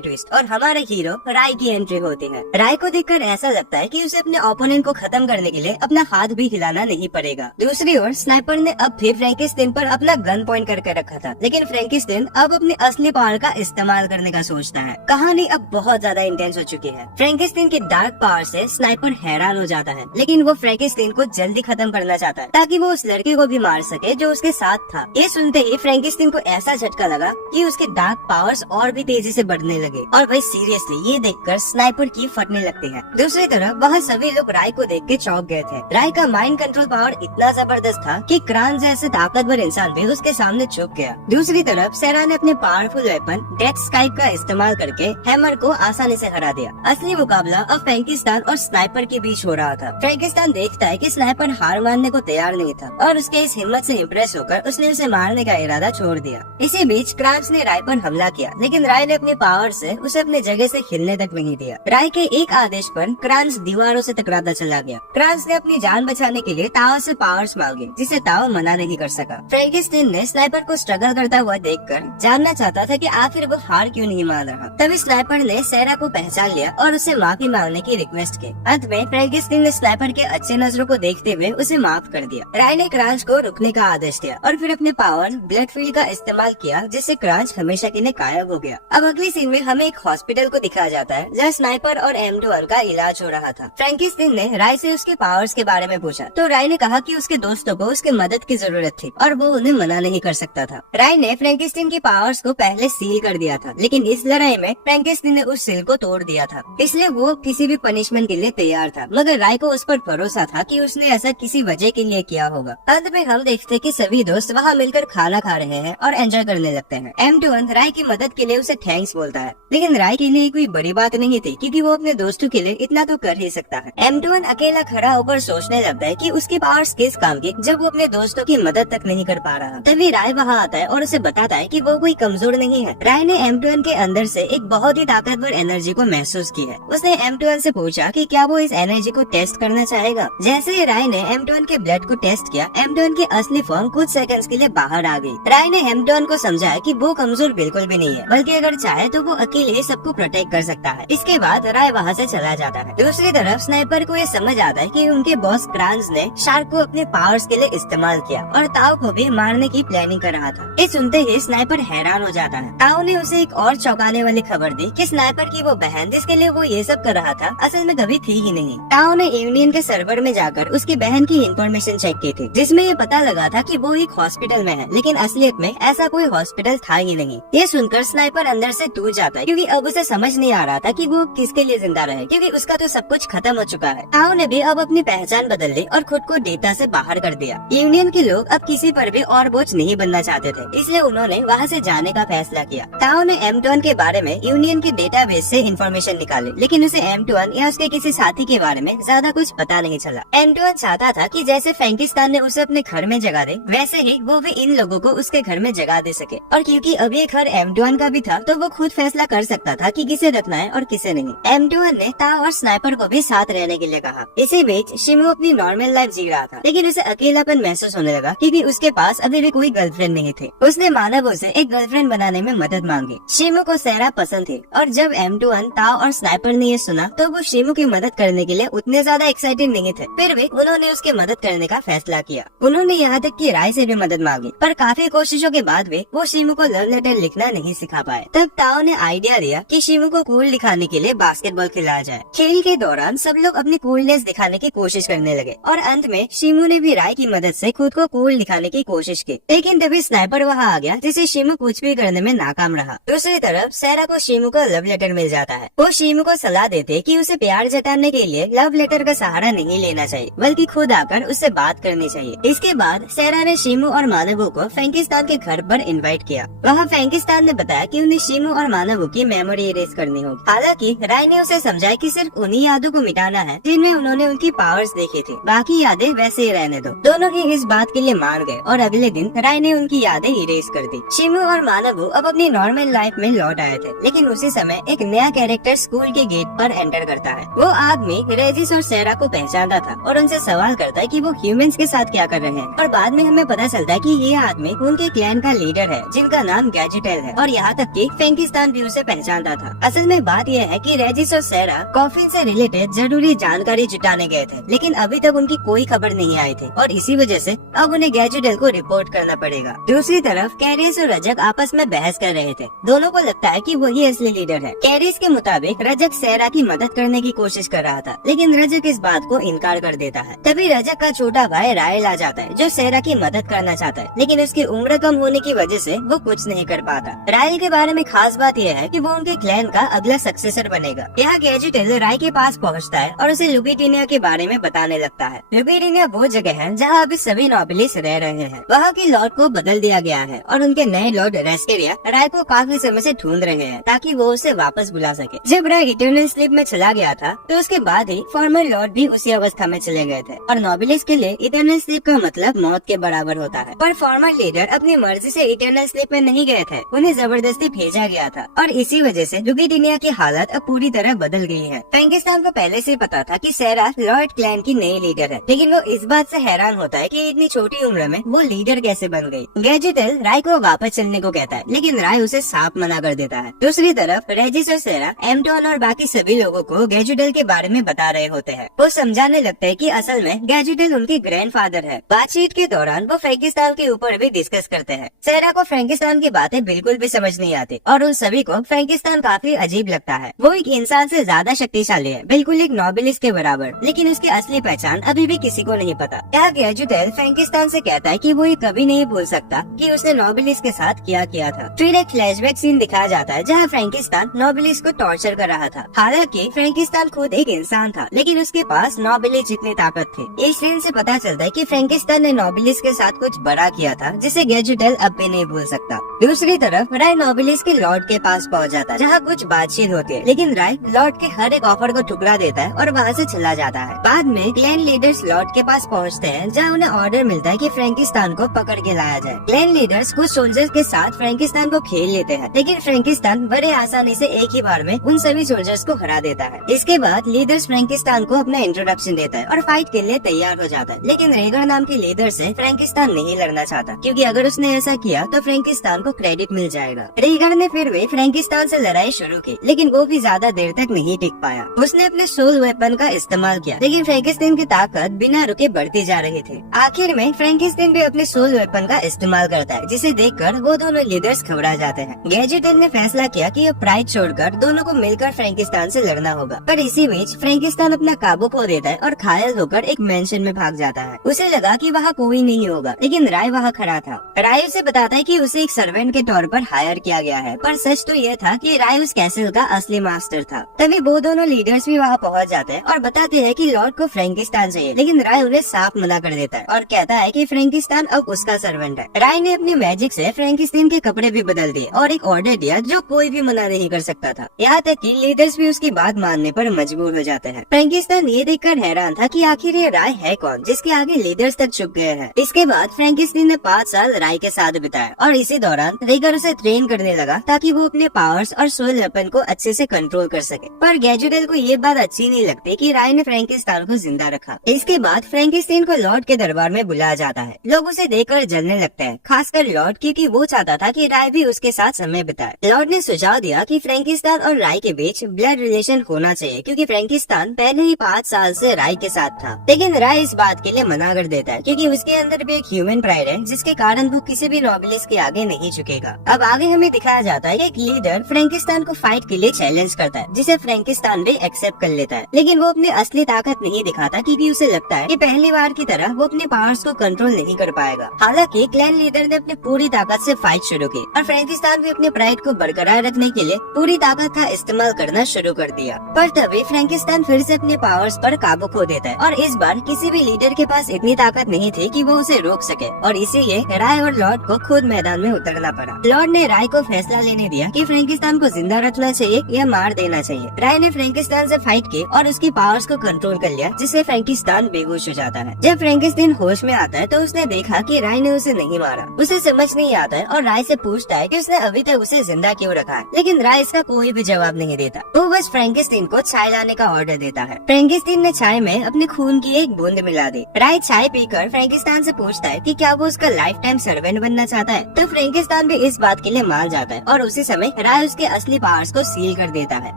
ट्विस्ट और हमारे हीरो राय की एंट्री होती है। राय को देखकर ऐसा लगता है कि उसे अपने ओपोनेंट को खत्म करने के लिए अपना हाथ भी हिलाना नहीं पड़ेगा। दूसरी ओर स्नाइपर ने अब फिर फ्रैंकिस्टाइन पर अपना गन पॉइंट करके रखा था, लेकिन फ्रैंकिस्टाइन अब अपनी असली पावर का इस्तेमाल करने का सोचता है। कहानी अब बहुत ज्यादा इंटेंस हो चुकी है। फ्रैंकिस्टाइन के डार्क पावर से स्नाइपर हैरान हो जाता है, लेकिन वो फ्रैंकिस्टाइन को जल्दी खत्म करना चाहता है ताकि वो उस लड़के को भी मार सके जो उसके साथ था। ये सुनते ही फ्रैंकिस्टाइन को ऐसा झटका लगा कि उसके डार्क पावर्स और भी तेजी से बढ़ने लगे और भाई सीरियसली ये देखकर स्नाइपर की फटने लगती है। दूसरी तरफ वहाँ सभी लोग राय को देख के चौंक गए थे। राय का माइंड कंट्रोल पावर इतना जबरदस्त था कि क्रान जैसे ताकतवर इंसान भी उसके सामने झुक गया। दूसरी तरफ सेरा ने अपने पावरफुल वेपन डेथ स्काइप का इस्तेमाल करके हैमर को आसानी से हरा दिया। असली मुकाबला अब फ्रैंकिस्टाइन और स्नाइपर के बीच हो रहा था। फ्रैंकिस्टाइन देखता है कि स्नाइपर हार मानने को तैयार नहीं था और उसके इस हिम्मत से इम्प्रेस होकर उसने उसे मारने का इरादा छोड़ दिया। इसी बीच क्रांस ने राय पर हमला किया, लेकिन राय ने अपनी पावर से उसे अपने जगह से हिलने तक नहीं दिया। राय के एक आदेश पर क्रांस दीवारों से टकराता चला गया। क्रांस ने अपनी जान बचाने के लिए ताओ से पावर्स मांगे, जिसे ताओ मना नहीं कर सका। फ्रैंकिस्टाइन ने स्नाइपर को स्ट्रगल करता हुआ देखकर जानना चाहता था कि आखिर वो हार क्यों नहीं मान रहा। तभी स्नाइपर ने सेरा को पहचान लिया और उससे माफी मांगने की रिक्वेस्ट की। अंत में फ्रैंकिस्टाइन ने स्नाइपर के अच्छे नजरों को देखते हुए उसे माफ कर दिया। राय ने क्रांच को रुकने का आदेश दिया और फिर अपने पावर ब्लड फील्ड का इस्तेमाल किया, जिससे क्रांच हमेशा के लिए गायब हो गया। अब अगली सीन में हमें एक हॉस्पिटल को दिखाया जाता है जहाँ स्नाइपर और M21 का इलाज हो रहा था। फ्रैंकिस्टाइन ने राय से उसके पावर्स के बारे में पूछा तो राय ने कहा कि उसके दोस्तों को उसके मदद की जरूरत थी और वो उन्हें मना नहीं कर सकता था। राय ने फ्रैंकिस्टाइन की पावर्स को पहले सील कर दिया था, लेकिन इस लड़ाई में फ्रैंकिस्टाइन ने उस सील को तोड़ दिया था, इसलिए वो किसी भी पनिशमेंट के लिए तैयार था। मगर राय को उस पर भरोसा था कि उसने ऐसा किसी वजह के लिए किया होगा। अंत में हम देखते कि सभी दोस्त वहाँ मिलकर खाना खा रहे हैं और एंजॉय करने लगते हैं। M21 राय की मदद के लिए उसे थैंक्स बोलता है, लेकिन राय के लिए कोई बड़ी बात नहीं थी क्योंकि वो अपने दोस्तों के लिए इतना तो कर ही सकता है। M21 अकेला खड़ा होकर सोचने लगता है कि उसके पावर्स किस काम की जब वो अपने दोस्तों की मदद तक नहीं कर पा रहा। तभी राय वहाँ आता है और उसे बताता है कि वो कोई कमजोर नहीं है। राय ने M21 के अंदर से एक बहुत ही ताकतवर एनर्जी को महसूस की है। उसने M21 से पूछा कि क्या वो इस एनर्जी को टेस्ट करना चाहेगा। जैसे ही राय ने M21 के ब्लड को टेस्ट किया, M21 की असली फॉर्म कुछ सेकंड्स के लिए बाहर आ गई। राय ने M21 को समझाया कि वो कमजोर बिल्कुल भी नहीं है, बल्कि अगर चाहे तो वो अकेले सबको प्रोटेक्ट कर सकता है। इसके बाद राय वहाँ से चला जाता है। दूसरी तरफ स्नाइपर को ये समझ आता है कि उनके बॉस क्रांस ने शार्क को अपने पावर्स के लिए इस्तेमाल किया और ताओ को भी मारने की प्लानिंग कर रहा था। ये सुनते ही स्नाइपर हैरान हो जाता है। ताओ ने उसे एक और चौंकाने वाली खबर दी कि स्नाइपर की वो बहन जिसके लिए वो ये सब कर रहा था असल में कभी थी ही नहीं। ताओ ने यूनियन के सर्वर में जाकर उसकी बहन की इंफॉर्मेशन चेक की थी, जिसमें ये पता लगा था कि वो एक हॉस्पिटल में है, लेकिन असलियत में ऐसा कोई हॉस्पिटल था ही नहीं। ये सुनकर स्नाइपर अंदर से टूट जाता है क्योंकि अब उसे समझ नहीं आ रहा था कि वो किसके लिए जिंदा रहे, क्योंकि उसका तो सब कुछ खत्म हो चुका है। ताओ ने भी अब अपनी पहचान बदल ली और खुद को डेटा से बाहर कर दिया। यूनियन के लोग अब किसी पर भी और बोझ नहीं बनना चाहते थे, इसलिए उन्होंने वहाँ से जाने का फैसला किया। ताओ ने M21 के बारे में यूनियन के डेटाबेस से इंफॉर्मेशन निकाली, लेकिन उसे M21 या उसके किसी साथी के बारे में ज्यादा कुछ पता नहीं चला। M21 चाहता था कि जैसे फ्रैंकिस्टाइन ने उसे अपने घर में जगह दे, वैसे ही वो भी इन लोगों को उसके घर में जगह दे सके। और क्योंकि अब ये घर M21 का भी था, तो वो खुद फैसला कर सकता था कि किसे रखना है और किसे नहीं। M21 ने ताओ और स्नाइपर को भी साथ रहने के लिए कहा। इसी बीच शिमू अपनी नॉर्मल लाइफ जी रहा था, लेकिन उसे अकेलापन महसूस होने लगा क्योंकि उसके पास अभी भी कोई गर्लफ्रेंड नहीं थी। उसने मानवों से एक गर्लफ्रेंड बनाने में मदद मांगी। शिमू को सेरा पसंद थी और जब M21, ताओ और स्नाइपर ने ये सुना तो वो शिमू की मदद करने के लिए उतने ज्यादा एक्साइटेड नहीं थे। फिर भी उन्होंने उसकी मदद करने का फैसला किया। उन्होंने यहाँ तक कि राय से भी मदद मांगी, पर काफी कोशिशों के बाद भी वो शिमू को लव लेटर लिखना नहीं सिखा पाए। तब ताओ ने आइडिया दिया कि शिमू को कूल दिखाने के लिए बास्केटबॉल खिलाया जाए। खेल के दौरान सब लोग अपनी कूलनेस दिखाने की कोशिश करने लगे और अंत में शिमू ने भी राय की मदद से खुद को कूल दिखाने की कोशिश की, लेकिन तभी स्नाइपर वहाँ आ गया, जिसे शिमू कुछ भी करने में नाकाम रहा। दूसरी तरफ सेरा को शिमू का लव लेटर मिल जाता है। वो शिमू को सलाह देते कि उसे प्यार जताने के लिए लव लेटर का सहारा नहीं लेना चाहिए, बल्कि खुद आकर उससे बात करनी चाहिए। इसके बाद सेरा ने शिमू और मानवों को फ्रैंकिस्टाइन के घर पर इनवाइट किया। वहाँ फ्रैंकिस्टाइन ने बताया कि उन्हें शिमू और मानवों की मेमोरी इरेज करनी होगी। हालांकि राय ने उसे समझाया कि सिर्फ उन्हीं यादों को मिटाना है जिनमें उन्होंने उनकी पावर्स देखी थी, बाकी यादें वैसे ही रहने दो। दोनों ही इस बात के लिए मान गए और अगले दिन राय ने उनकी यादें इरेज कर दी। शिमू और मानवो अब अपनी नॉर्मल लाइफ में लौट आए थे, लेकिन उसी समय एक नया कैरेक्टर स्कूल के गेट पर एंटर करता है। वो आदमी रेजिस और सेरा को पहचानता था और उनसे सवाल करता है कि वो ह्यूमंस के साथ क्या कर रहे हैं। और बाद में हमें पता चलता है कि ये आदमी उनके क्लैन का लीडर है, जिनका नाम गैजेटेल है, और यहाँ तक कि फ्रैंकिस्टान भी उसे पहचानता था। असल में बात यह है कि रेजिस और सेरा कॉफिन से रिलेटेड जरूरी जानकारी जुटाने गए थे, लेकिन अभी तक उनकी कोई खबर नहीं आई थी और इसी वजह से अब उन्हें गैजेटेल को रिपोर्ट करना पड़ेगा। दूसरी तरफ कैरिस और रजक आपस में बहस कर रहे थे। दोनों को लगता है कि वही असली लीडर है। कैरिस के मुताबिक रजक सेरा की मदद करने की कोशिश कर रहा था, लेकिन रजक इस बात को इनकार कर देता है। तभी रजक का छोटा भाई रायल आ जाता है, जो सेरा की मदद करना चाहता है, लेकिन उसकी उम्र कम होने की वजह से वो कुछ नहीं कर पाता। रायल के बारे में खास बात यह है कि वो उनके क्लैन का अगला सक्सेसर बनेगा। यहाँ गैजेटेल राय के पास पहुँचता है और उसे लुबिटिनिया के बारे में बताने लगता है। लुबिटिनिया वो जगह है जहाँ अभी सभी नोबिलिस रह रहे हैं। वहाँ की लॉर्ड को बदल दिया गया है और उनके नए लॉर्ड रेस्केरिया राय को काफी समय से ढूंढ रहे हैं ताकि वो उसे वापस बुला सके। जब राय इटर्नल स्लीप में चला गया था तो उसके बाद ही फॉर्मर लॉर्ड भी उसी अवस्था में चले गए थे और नोबिलिस के लिए इटर्नल स्लीप का मतलब मौत के बराबर होता है। पर फॉर्मर लीडर अपनी मर्जी से इटर्नल स्लीप में नहीं गए थे, उन्हें जबरदस्ती भेजा गया था और इसी वजह से लुबिटिनिया की हालत अब पूरी तरह बदल गई है। फ्रैंकिस्टान को पहले से पता था कि सेरा लॉर्ड क्लैन की नई लीडर है, लेकिन वो इस बात से हैरान होता है कि इतनी छोटी उम्र में वो लीडर कैसे बन गई। गैजेटेल राय को वापस चलने को कहता है, लेकिन राय उसे साफ मना कर देता है। दूसरी तरफ रेजिस और सेरा एम्टोन और बाकी सभी लोगों को गैजेटेल के बारे में बता रहे होते हैं। वो समझाने लगते हैं कि असल में गैजेटेल उनके ग्रैंडफादर है। बातचीत के दौरान वो फ्रैंकिस्टान के ऊपर भी डिस्कस करते हैं। सेरा को फ्रैंकिस्टान की बातें बिल्कुल भी समझ नहीं आती और उन सभी को फ्रैंकिस्तान काफी अजीब लगता है। वो एक इंसान से ज्यादा शक्तिशाली है, बिल्कुल एक नोबिलिस के बराबर, लेकिन उसकी असली पहचान अभी भी किसी को नहीं पता। यहाँ गैजेटेल फ्रैंकिस्टान से कहता है कि वो ये कभी नहीं भूल सकता कि उसने नोबिलिस के साथ क्या किया था। फिर एक फ्लैशबैक सीन दिखाया जाता है जहाँ फ्रैंकिस्तान नोबिलिस को टॉर्चर कर रहा था। हालांकि फ्रैंकिस्तान खुद एक इंसान था, लेकिन उसके पास नोबिलिस जितनी ताकत थी। इस सीन से पता चलता है कि फ्रैंकिस्तान ने नोबिलिस के साथ कुछ बड़ा किया था, जिसे गैजेटेल अब भी नहीं भूल सकता। दूसरी तरफ राय नोबिलिस के लॉर्ड के पास पहुँच जाता है, जहाँ कुछ बातचीत होती है, लेकिन राय लॉर्ड के हर एक ऑफर को ठुकरा देता है और वहाँ से चला जाता है। बाद में क्लैन लीडर्स लॉर्ड के पास पहुँचते हैं, जहाँ उन्हें ऑर्डर मिलता है कि फ्रैंकिस्तान को पकड़ के लाया जाए। क्लैन लीडर्स कुछ सोल्जर्स के साथ फ्रैंकिस्तान को खेल लेते हैं, लेकिन फ्रैंकिस्तान बड़े आसानी से एक ही बार में उन सभी सोल्जर्स को हरा देता है। इसके बाद लीडर्स फ्रैंकिस्तान को अपना इंट्रोडक्शन देता है और फाइट के लिए तैयार हो जाता है, लेकिन रेगर नाम के लीडर से फ्रैंकिस्तान नहीं लड़ना चाहता, क्योंकि अगर उसने ऐसा किया तो फ्रैंकिस्तान को क्रेडिट मिल जाएगा। रेगर ने फिर भी फ्रैंकिस्तान से लड़ाई शुरू की, लेकिन वो भी ज्यादा देर तक नहीं टिक पाया। उसने अपने सोल वेपन का इस्तेमाल किया, लेकिन फ्रैंकिस्तान की ताकत बिना रुके बढ़ती जा रही थी। आखिर में फ्रैंकिस्तान भी अपने सोल वेपन का इस्तेमाल करता है, जिसे देखकर वो दोनों लीडर्स घबरा जाते हैं। गैजेटेल ने फैसला किया कि अब प्राइड छोड़कर दोनों को मिलकर फ्रैंकिस्तान से लड़ना होगा, पर इसी बीच फ्रैंकिस्तान अपना काबू खो देता है और घायल होकर एक मेंशन में भाग जाता है। उसे लगा कि वहाँ कोई नहीं होगा, लेकिन राय वहाँ खड़ा था। राय उसे बताता है कि उसे एक सर्वेंट के तौर पर हायर किया गया है, पर सच तो यह था कि राय उस कैसल का असली मास्टर था। तभी वो दोनों लीडर्स भी वहाँ पहुँच जाते हैं और बताते हैं कि लॉर्ड को फ्रैंकिस्तान चाहिए, लेकिन राय उन्हें साफ मना कर देता है और कहता है कि फ्रैंकिस्तान अब उसका सर्वेंट है। राय ने अपनी मैजिक से फ्रैंकिस्तान के कपड़े भी बदल दिए और एक ऑर्डर दिया जो कोई भी मना नहीं कर सकता था। यहाँ तक कि लीडर्स भी उसकी बात मानने पर मजबूर हो जाते हैं। फ्रैंकिस्तान ये देखकर हैरान था कि आखिर ये राय है कौन, जिसके आगे लीडर्स तक चुप गए हैं। इसके बाद फ्रैंकिस्तान ने 5 साल राय के साथ बिताया और इसी दौरान रेगर उसे ट्रेन करने लगा ताकि वो अपने पावर्स और सोल वेपन को अच्छे से कंट्रोल कर सके। पर गैजेटेल को ये बात अच्छी नहीं लगती कि राय ने फ्रैंकिस्तान को जिंदा रखा। इसके बाद फ्रैंकिस्तान को लॉर्ड के दरबार में बुलाया जाता है। लोग उसे देखकर जलने लगते हैं, खासकर लॉर्ड, क्योंकि वो चाहता था कि राय भी उसके साथ समय बिताए। लॉर्ड ने सुझाव दिया कि फ्रैंकिस्तान और राय के बीच ब्लड रिलेशन होना चाहिए, क्योंकि फ्रैंकिस्तान पहले ही 5 साल से राय के साथ था। लेकिन राय इस बात के लिए मना कर देता है, क्योंकि उसके अंदर भी एक ह्यूमन प्राइड है, जिसके कारण वो किसी भी नोबिलिस के आगे नहीं झुकेगा। अब आगे हमें दिखाया जाता है कि एक लीडर फ्रैंकिस्तान को फाइट के लिए चैलेंज करता है, जिसे फ्रैंकिस्तान भी एक्सेप्ट कर लेता है, लेकिन वो अपनी असली ताकत नहीं दिखाता, क्योंकि उसे लगता है कि पहली बार की तरह वो अपने पावर्स को कंट्रोल नहीं कर पाएगा। हालांकि क्लैन लीडर ने अपनी पूरी ताकत से फाइट शुरू की और फ्रैंकिस्तान भी अपने प्राइड को बरकरार रखने के लिए पूरी ताकत का इस्तेमाल करना शुरू कर दिया। पर तभी फ्रैंकिस्तान फिर से अपने पावर्स पर काबू खो देता है और इस बार किसी भी लीडर के पास इतनी ताकत नहीं थी कि वो उसे रोक सके, और इसीलिए राय और लॉर्ड को खुद मैदान में उतरना पड़ा। लॉर्ड ने राय को फैसला लेने दिया कि फ्रैंकिस्तान को जिंदा रखना चाहिए या मार देना चाहिए। राय ने फ्रैंकिस्तान से फाइट की और उसकी पावर्स को कंट्रोल कर लिया, जिससे फ्रैंकिस्तान बेहोश हो जाता है। जब फ्रैंकिस्तान होश में आता है तो उसने देखा कि राय ने उसे नहीं मारा। उसे समझ नहीं आता है और राय से पूछता है है कि उसने अभी तक उसे जिंदा क्यों रखा है, लेकिन राय इसका कोई भी जवाब नहीं देता। वो बस फ्रैंकेस्टीन को चाय लाने का ऑर्डर देता है। फ्रैंकेस्टीन ने चाय में अपने खून की एक बूंद मिला दी। राय चाय पीकर फ्रैंकेस्टाइन से पूछता है कि क्या वो उसका लाइफ टाइम सर्वेंट बनना चाहता है, तो फ्रैंकेस्टाइन भी इस बात के लिए मान जाता है और उसी समय राय उसके असली पावर्स को सील कर देता है।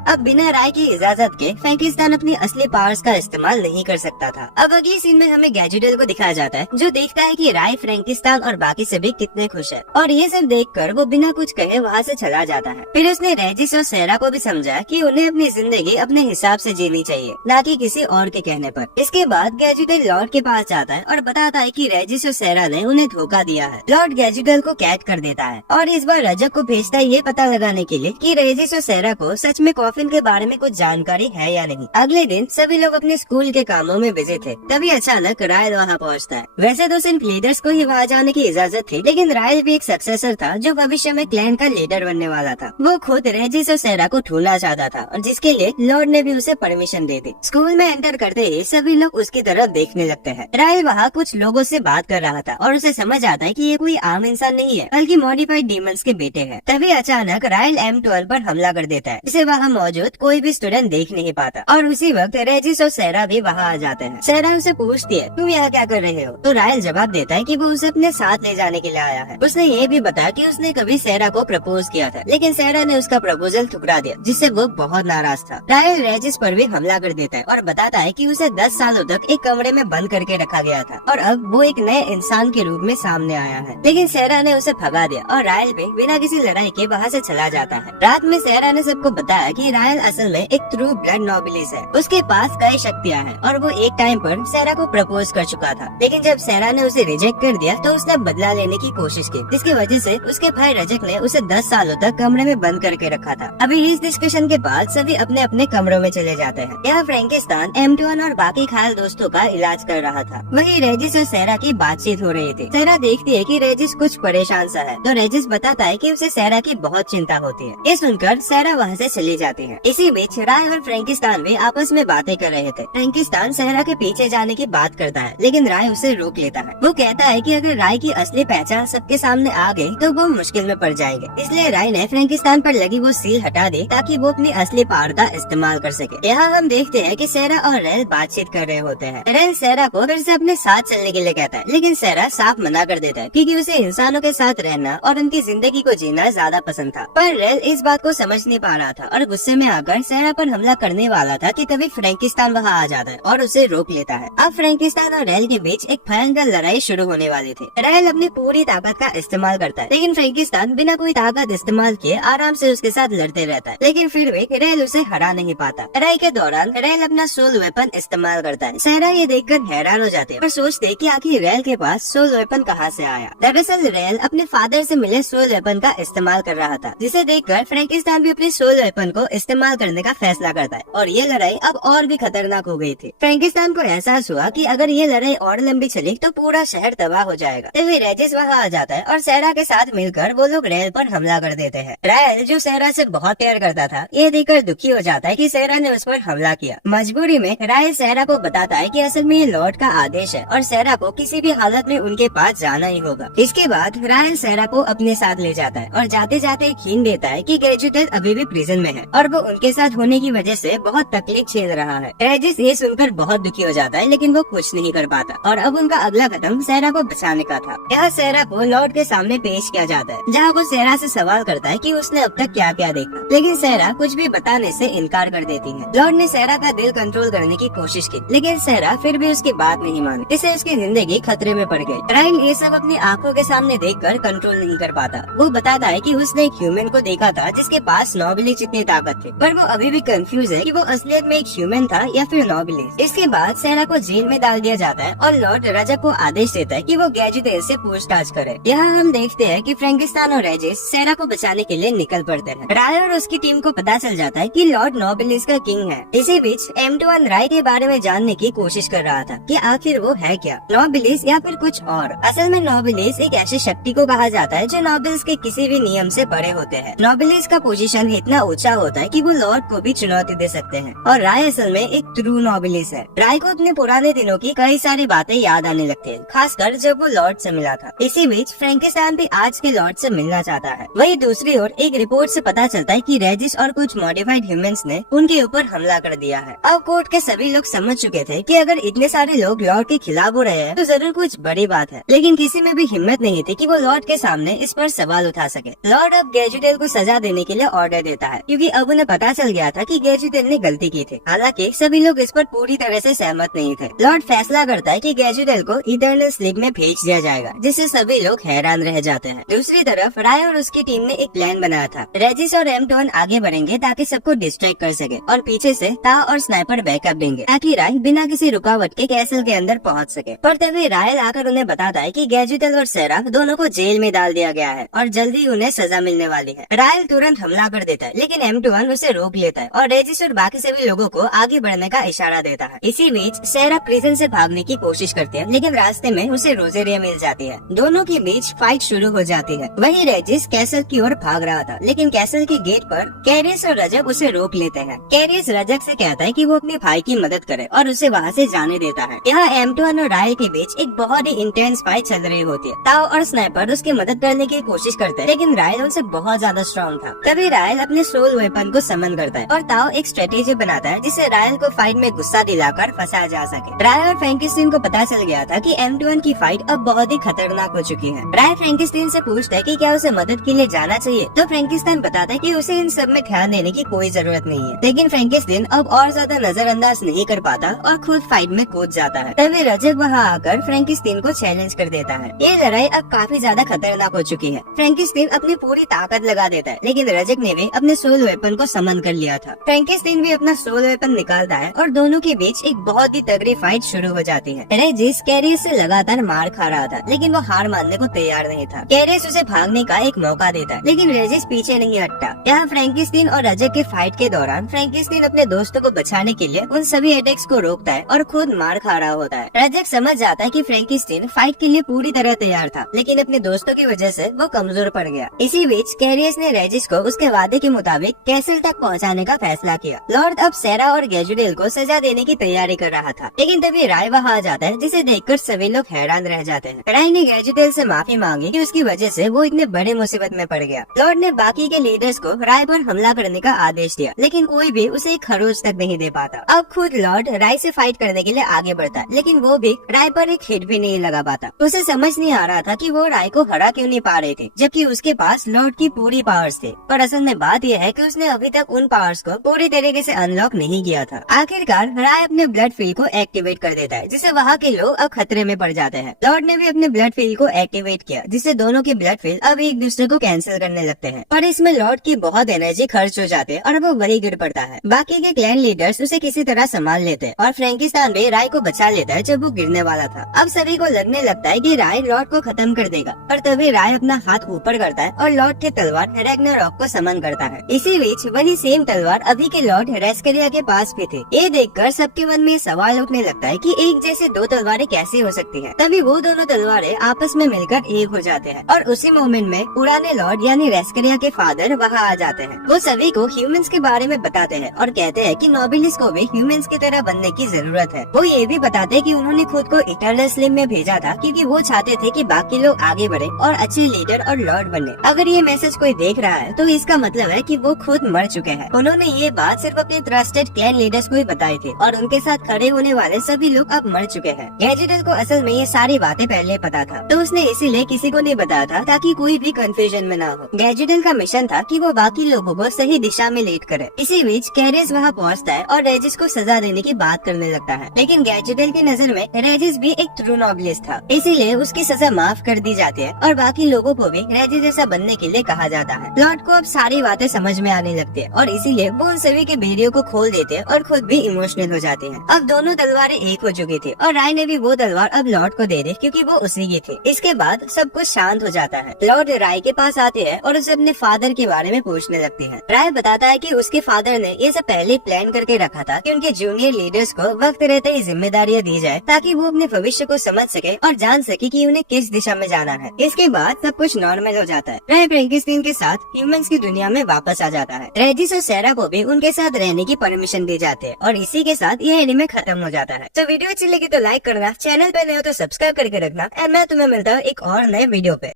अब बिना राय की इजाजत के फ्रैंकेस्टाइन अपनी असली पावर्स का इस्तेमाल नहीं कर सकता था। अब अगली सीन में हमें गैजेटल को दिखाया जाता है, जो देखता है कि राय, फ्रैंकेस्टाइन और बाकी सभी कितने खुश है, और ये सब देखकर वो बिना कुछ कहे वहाँ से चला जाता है। फिर उसने रेजिस और सेरा को भी समझाया कि उन्हें अपनी जिंदगी अपने हिसाब से जीनी चाहिए, न कि किसी और के कहने पर। इसके बाद गैजेटल लॉर्ड के पास जाता है और बताता है कि रेजिस और सेरा ने उन्हें धोखा दिया है। लॉर्ड गैजेटल को कैद कर देता है और इस बार रजक को भेजता है ये पता लगाने के लिए कि रेजिस और सेरा को सच में कॉफिन के बारे में कुछ जानकारी है या नहीं। अगले दिन सभी लोग अपने स्कूल के कामों में बिजी थे, तभी अचानक रायल वहाँ पहुँचता है। वैसे तो सिर्फ लीडर्स को ही वहाँ जाने की इजाजत थी, लेकिन रायल भी एक सक्सेसर था जो भविष्य में क्लैन का लीडर बनने वाला था। वो खुद रेजिस और सेरा को ढूंढना चाहता था और जिसके लिए लॉर्ड ने भी उसे परमिशन दे दी। स्कूल में एंटर करते ही सभी लोग उसकी तरफ देखने लगते हैं। रायल वहाँ कुछ लोगों से बात कर रहा था और उसे समझ आता है कि ये कोई आम इंसान नहीं है, बल्कि मॉडिफाइड डीमंस के बेटे हैं। तभी अचानक रायल M12 पर हमला कर देता है, जिसे वहाँ मौजूद कोई भी स्टूडेंट देख नहीं पाता, और उसी वक्त रेजिस और सेरा भी वहाँ आ जाते हैं। सेरा उसे पूछती है, तुम यहाँ क्या कर रहे हो? तो रायल जवाब देता है कि वो उसे अपने साथ ले जाने के लिए आया है। उसने ये भी बताया कि उसने कभी सेरा को प्रपोज किया था, लेकिन सेरा ने उसका प्रपोजल ठुकरा दिया, जिससे वो बहुत नाराज था। रायल रेजिस पर भी हमला कर देता है और बताता है कि उसे 10 सालों तक एक कमरे में बंद करके रखा गया था और अब वो एक नए इंसान के रूप में सामने आया है। लेकिन सेरा ने उसे भगा दिया और रायल भी बिना किसी लड़ाई के वहाँ से चला जाता है। रात में सेरा ने सबको बताया कि रायल असल में एक ट्रू ब्लड नोबिलिस है। उसके पास कई शक्तियाँ हैं और वो एक टाइम पर सेरा को प्रपोज कर चुका था, लेकिन जब सेरा ने उसे रिजेक्ट कर दिया तो उसने बदला लेने की कोशिश की, जिसकी वजह से उसके भाई रजक ने उसे 10 सालों तक कमरे में बंद करके रखा था। अभी इस डिस्कशन के बाद सभी अपने अपने कमरों में चले जाते हैं। यहाँ फ्रैंकेस्टाइन M21 और बाकी घायल दोस्तों का इलाज कर रहा था। वहीं रेजिस और सेरा की बातचीत हो रही थी। सेरा देखती है कि रेजिस कुछ परेशान सा है, तो रेजिस बताता है कि उसे सेरा की बहुत चिंता होती है। ये सुनकर सेरा वहाँ से चली जाती है। इसी बीच राय और फ्रैंकेस्टाइन भी आपस में बातें कर रहे थे। फ्रैंकेस्टाइन सेरा के पीछे जाने की बात करता है, लेकिन राय उसे रोक लेता है। वो कहता है कि अगर राय की असली पहचान सबके सामने आ गई तो वो मुश्किल में पड़ जाएंगे। इसलिए राय ने फ्रैंकेस्टाइन पर लगी वो सील हटा दी ताकि वो अपनी असली पावर का इस्तेमाल कर सके। यहाँ हम देखते हैं कि सेरा और रेल बातचीत कर रहे होते हैं। रेल सेरा को फिर से अपने साथ चलने के लिए कहता है, लेकिन सेरा साफ मना कर देता है क्योंकि उसे इंसानों के साथ रहना और उनकी जिंदगी को जीना ज्यादा पसंद था। पर रेल इस बात को समझ नहीं पा रहा था और गुस्से में आकर सेरा पर हमला करने वाला था कि तभी फ्रैंकेस्टाइन वहाँ आ जाता है और उसे रोक लेता है। अब फ्रैंकेस्टाइन और रेल के बीच एक भयंकर लड़ाई शुरू होने वाली थी। रेल अपनी पूरी ताकत का इस्तेमाल करता है, लेकिन फ्रैंकेस्टाइन बिना कोई ताकत इस्तेमाल किए आराम से उसके साथ लड़ते रहता है, लेकिन फिर भी रेल उसे हरा नहीं पाता। लड़ाई के दौरान रेल अपना सोल वेपन इस्तेमाल करता है। सेरा ये देखकर हैरान हो जाते हैं और सोचते कि आखिर रेल के पास सोल वेपन कहाँ से आया। दरअसल रेल अपने फादर से मिले सोल वेपन का इस्तेमाल कर रहा था, जिसे देखकर फ्रैंकेस्टाइन भी अपने सोल वेपन को इस्तेमाल करने का फैसला करता है और ये लड़ाई अब और भी खतरनाक हो गई थी। फ्रैंकेस्टाइन को एहसास हुआ कि अगर ये लड़ाई और लंबी चली तो पूरा शहर तबाह हो जाएगा। तभी रेजिस वहाँ आ जाता है और सेरा के साथ मिलकर वो लोग रेल पर हमला कर देते हैं। रेल जो सेरा से बहुत प्यार करता था, ये देखकर दुखी हो जाता है कि सेरा ने उस पर हमला किया। मजबूरी में राय सेरा को बताता है कि असल में ये लॉर्ड का आदेश है और सेरा को किसी भी हालत में उनके पास जाना ही होगा। इसके बाद राय सेरा को अपने साथ ले जाता है और जाते जाते एक हिंट देता है कि गैजेटल अभी भी प्रिजन में है और वो उनके साथ होने की वजह से बहुत तकलीफ झेल रहा है। रेजिस ये सुनकर बहुत दुखी हो जाता है, लेकिन वो कुछ नहीं कर पाता और अब उनका अगला कदम सेरा को बचाने का था। यह सेरा को लॉर्ड के सामने पेश किया जाता है, जहाँ वो सेरा से सवाल करता है कि उसने अब तक क्या क्या देखा, लेकिन सेरा कुछ भी बताने से इनकार कर देती है। लॉर्ड ने सेरा का दिल कंट्रोल करने की कोशिश की, लेकिन सेरा फिर भी उसकी बात नहीं मानी, इससे उसकी जिंदगी खतरे में पड़ गई। रायल ये सब अपनी आंखों के सामने देखकर कंट्रोल नहीं कर पाता। वो बताता है कि उसने एक ह्यूमन को देखा था जिसके पास नोबिलिस जितनी ताकत थी, पर वो अभी भी कंफ्यूज है कि वो असलियत में एक ह्यूमन था या फिर नोबिलिस। इसके बाद सेरा को जेल में डाल दिया जाता है और लॉर्ड रजक को आदेश देता है कि वो गैजेटल से पूछताछ करे। यहाँ हम देखते हैं कि फ्रैंकेस्टाइन और रेजिस सेरा को बचाने के लिए निकल पड़ते हैं। राय और उसकी टीम को पता चल जाता है कि लॉर्ड नोबिलिस का किंग है। इसी बीच M21 राय के बारे में जानने की कोशिश कर रहा था कि आखिर वो है क्या, नोबिलिस या फिर कुछ और। असल में नोबिलिस एक ऐसी शक्ति को कहा जाता है जो नोबिल्स के किसी भी नियम से परे होते हैं। नोबिलिस का पोजीशन इतना ऊंचा होता है कि वो लॉर्ड को भी चुनौती दे सकते हैं और राय असल में एक ट्रू नोबिलिस है। राय को अपने पुराने दिनों की कई सारी बातें याद आने लगती है, खासकर जब वो लॉर्ड से मिला था। इसी बीच फ्रैंकेस्टाइन भी आज के लॉर्ड से मिलना चाहता है। वहीं दूसरी ओर एक रिपोर्ट से पता चलता है कि रेजिस और कुछ मॉडिफाइड ह्यूमंस ने उनके ऊपर हमला कर दिया है। अब कोर्ट के सभी लोग समझ चुके थे कि अगर इतने सारे लोग लॉर्ड के खिलाफ हो रहे हैं तो जरूर कुछ बड़ी बात है, लेकिन किसी में भी हिम्मत नहीं थी कि वो लॉर्ड के सामने इस पर सवाल उठा सके। लॉर्ड अब गैजुटेल को सजा देने के लिए ऑर्डर देता है, क्योंकि अब उन्हें पता चल गया था कि गैजुटेल ने गलती की थी। हालांकि सभी लोग इस पर पूरी तरह से सहमत नहीं थे। लॉर्ड फैसला करता है कि गैजुटेल को इटर्नल स्लीप में भेज दिया जाएगा, जिससे सभी लोग हैरान रह जाते हैं। दूसरी तरफ राय और उसकी टीम ने एक प्लान बनाया था। रेजिस और M21 आगे बढ़ेंगे ताकि सबको डिस्ट्रैक्ट कर सके और पीछे से ता और स्नाइपर बैकअप देंगे ताकि राय बिना किसी रुकावट के कैसल के अंदर पहुंच सके। पर तभी राय आकर उन्हें बताता है कि गैजुटेल और सेरा दोनों को जेल में डाल दिया गया है और जल्दी उन्हें सजा मिलने वाली है। राय तुरंत हमला कर देता है, लेकिन M21 उसे रोक लेता है और रेजिस और बाकी सभी लोगों को आगे बढ़ने का इशारा देता है। इसी बीच सेरा प्रिजन से भागने की कोशिश करती है, लेकिन रास्ते में उसे रोजेरिया मिल जाती है। दोनों के बीच फाइट शुरू हो जाती है। वहीं रेजिस कैसल की ओर भाग रहा था, लेकिन कैसल के गेट पर कैरियस और रजक उसे रोक लेते हैं। कैरियस रजक से कहता है कि वो अपने भाई की मदद करे और उसे वहाँ से जाने देता है। यहाँ M21 और राय के बीच एक बहुत ही इंटेंस फाइट चल रही होती है। ताओ और स्नाइपर उसकी मदद करने की कोशिश करते हैं, लेकिन रायल उनसे बहुत ज्यादा स्ट्रॉन्ग था। तभी रायल अपने सोल वेपन को समन करता है और ताओ एक स्ट्रेटेजी बनाता है जिससे रायल को फाइट में गुस्सा दिलाकर फंसाया जा सके। राय और फ्रैंकिस्टीन को पता चल गया था कि M21 की फाइट अब बहुत ही खतरनाक हो चुकी है। राय फ्रैंकिस्टीन से पूछता है कि क्या उसे मदद के लिए जाना चाहिए, तो फ्रैंकिस्टीन बताता है कि उसे इन सब में ध्यान देने की कोई जरूरत नहीं है। लेकिन फ्रैंकिस्टीन अब और ज्यादा नजरअंदाज नहीं कर पाता और खुद फाइट में कूद जाता है। तभी रजक वहाँ आकर फ्रैंकिस्टीन को चैलेंज कर देता है। ये लड़ाई अब काफी ज्यादा खतरनाक हो चुकी है। फ्रैंकिस्टीन अपनी पूरी ताकत लगा देता है, लेकिन रजक ने भी अपने सोल वेपन को समन कर लिया था। फ्रैंकिस्टीन भी अपना सोल वेपन निकालता है और दोनों के बीच एक बहुत ही तगड़ी फाइट शुरू हो जाती है। रेजिस कैरियस से लगातार मार खा रहा था, लेकिन वो हार मानने को तैयार नहीं था। कैरियस उसे भागने का एक मौका देता है, लेकिन रेजिस पीछे नहीं हटता। यहाँ फ्रैंकिस्टीन और रजक के फाइट के दौरान फ्रैंकिस्टीन अपने दोस्तों को बचाने के लिए उन सभी अटैक्स को रोकता है और खुद मार खा रहा होता है। रजक समझ जाता है कि फ्रैंकिस्टीन फाइट के लिए पूरी तरह तैयार था, लेकिन अपने दोस्तों की वजह से वो कमजोर पड़ गया। इसी बीच कैरियस ने रेजिस को उसके वादे के मुताबिक कैसल तक पहुँचाने का फैसला किया। लॉर्ड अब सेरा और गैजुडेल को सजा देने की तैयारी कर रहा था, लेकिन तभी राय वहाँ आ जाता है, जिसे देखकर सभी लोग हैरान रह जाते हैं। राय ने गैजुडेल से माफी मांगी कि उसकी वजह से वो इतने बड़े मुसीबत में पड़ गया। लॉर्ड ने बाकी के लीडर्स को राय पर हमला करने का आदेश दिया, लेकिन कोई भी उसे एक खरोच तक नहीं दे पाता। अब खुद लॉर्ड राय से फाइट करने के लिए आगे बढ़ता है, लेकिन वो भी राय पर एक हिट भी नहीं लगा पाता। उसे समझ नहीं आ रहा था कि वो राय को हरा क्यों नहीं पा रहे थे, जबकि उसके पास लॉर्ड की पूरी पावर्स थे। पर असल में बात यह है कि उसने अभी तक उन पावर्स को पूरी तरीके से अनलॉक नहीं किया था। आखिरकार राय अपने ब्लड फील्ड को एक्टिवेट कर देता है, जिससे वहाँ के लोग अब खतरे में पड़ जाते हैं। लॉर्ड ने भी अपने ब्लड फील्ड को एक्टिवेट किया, जिससे दोनों के ब्लड फील्ड अब एक दूसरे को कैंसिल करने लगते हैं। पर इसमें लॉर्ड की बहुत एनर्जी खर्च हो जाती है और वो वही गिर पड़ता है। बाकी के क्लैन लीडर्स उसे किसी तरह संभाल लेते हैं और फ्रैंकिस्टीन भी राय को बचा लेता है जब वो गिरने वाला था। अब सभी को लगने लगता है कि राय लॉर्ड को खत्म कर देगा, पर तभी राय अपना हाथ ऊपर करता है और लॉर्ड की तलवार रैग्नारॉक को समन करता है। इसी बीच वही सेम तलवार अभी के लॉर्ड रेस्करिया के पास भी थी। ये देखकर सबके मन में सवाल उठने लगता है कि एक जैसे दो तलवारें कैसे हो सकती हैं। तभी वो दोनों तलवारें आपस में मिलकर एक हो जाते हैं और उसी मोमेंट में पुराने लॉर्ड यानी रेस्करिया के फादर वहाँ आ जाते हैं। वो सभी को ह्यूमंस के बारे में बताते हैं और कहते हैं कि नोबिलिस को भी ह्यूमंस की तरह बनने की जरूरत है। वो ये भी बताते हैं कि उन्होंने खुद को इटर्नल स्लिम में भेजा था क्योंकि वो चाहते थे कि बाकी लोग आगे बढ़े और अच्छे लीडर और लॉर्ड बने। अगर ये मैसेज कोई देख रहा है तो इसका मतलब है कि वो खुद मर चुके हैं। उन्होंने ये बात सिर्फ अपने ट्रस्टेड क्लैन लीडर्स को ही बताई थी और उनके साथ खड़े होने वाले सभी लोग अब मर चुके हैं। गैजुडेल को असल में ये सारी बातें पहले पता था, तो उसने इसीलिए किसी को नहीं बताया था ताकि कोई भी कंफ्यूजन में ना हो। गैजुडेल का मिशन था कि वो बाकी लोगों को सही दिशा में लीड करे। इसी बीच कैरियस वहाँ पहुँचता है और रेजिस को सजा देने की बात करने लगता है, लेकिन गैजुडेल की नजर में रेजिस भी एक ट्रू नोबिलिस था, इसीलिए उसकी सजा माफ कर दी जाती है और बाकी लोगों को भी रेजिस जैसा बनने के लिए कहा जाता है। लॉर्ड को अब सारी बातें समझ में आने लगती है और इसीलिए वो उन सभी के बेड़ियों को खोल देते हैं और खुद भी इमोशनल हो जाते हैं। अब दोनों तलवारें एक हो चुकी थी और राय ने भी वो तलवार अब लॉर्ड को दे दी क्योंकि वो उसी की थी। इसके बाद सब कुछ शांत हो जाता है। लॉर्ड राय के पास आते हैं और उसे अपने फादर के बारे में पूछने लगते हैं। राय बताता है कि उसके फादर ने ये सब पहले प्लान करके रखा था कि उनके जूनियर लीडर्स को वक्त रहते ही जिम्मेदारियां दी जाए ताकि वो अपने भविष्य को समझ सके और जान सके कि उन्हें किस दिशा में जाना है। इसके बाद सब कुछ नॉर्मल हो जाता है। राय फ्रैंकिस्टीन के साथ ह्यूमंस की दुनिया में वापस आ जाता है। रेजिस और सेरा को भी उनके साथ रहने की परमिशन दी जाती है और इसी के साथ यह एनीमे खत्म हो जाता है। तो वीडियो अच्छी लगी तो लाइक करना, चैनल पे नए हो तो सब्सक्राइब करके रखना और मैं तुम्हें मिलता हूँ एक और नए वीडियो पे।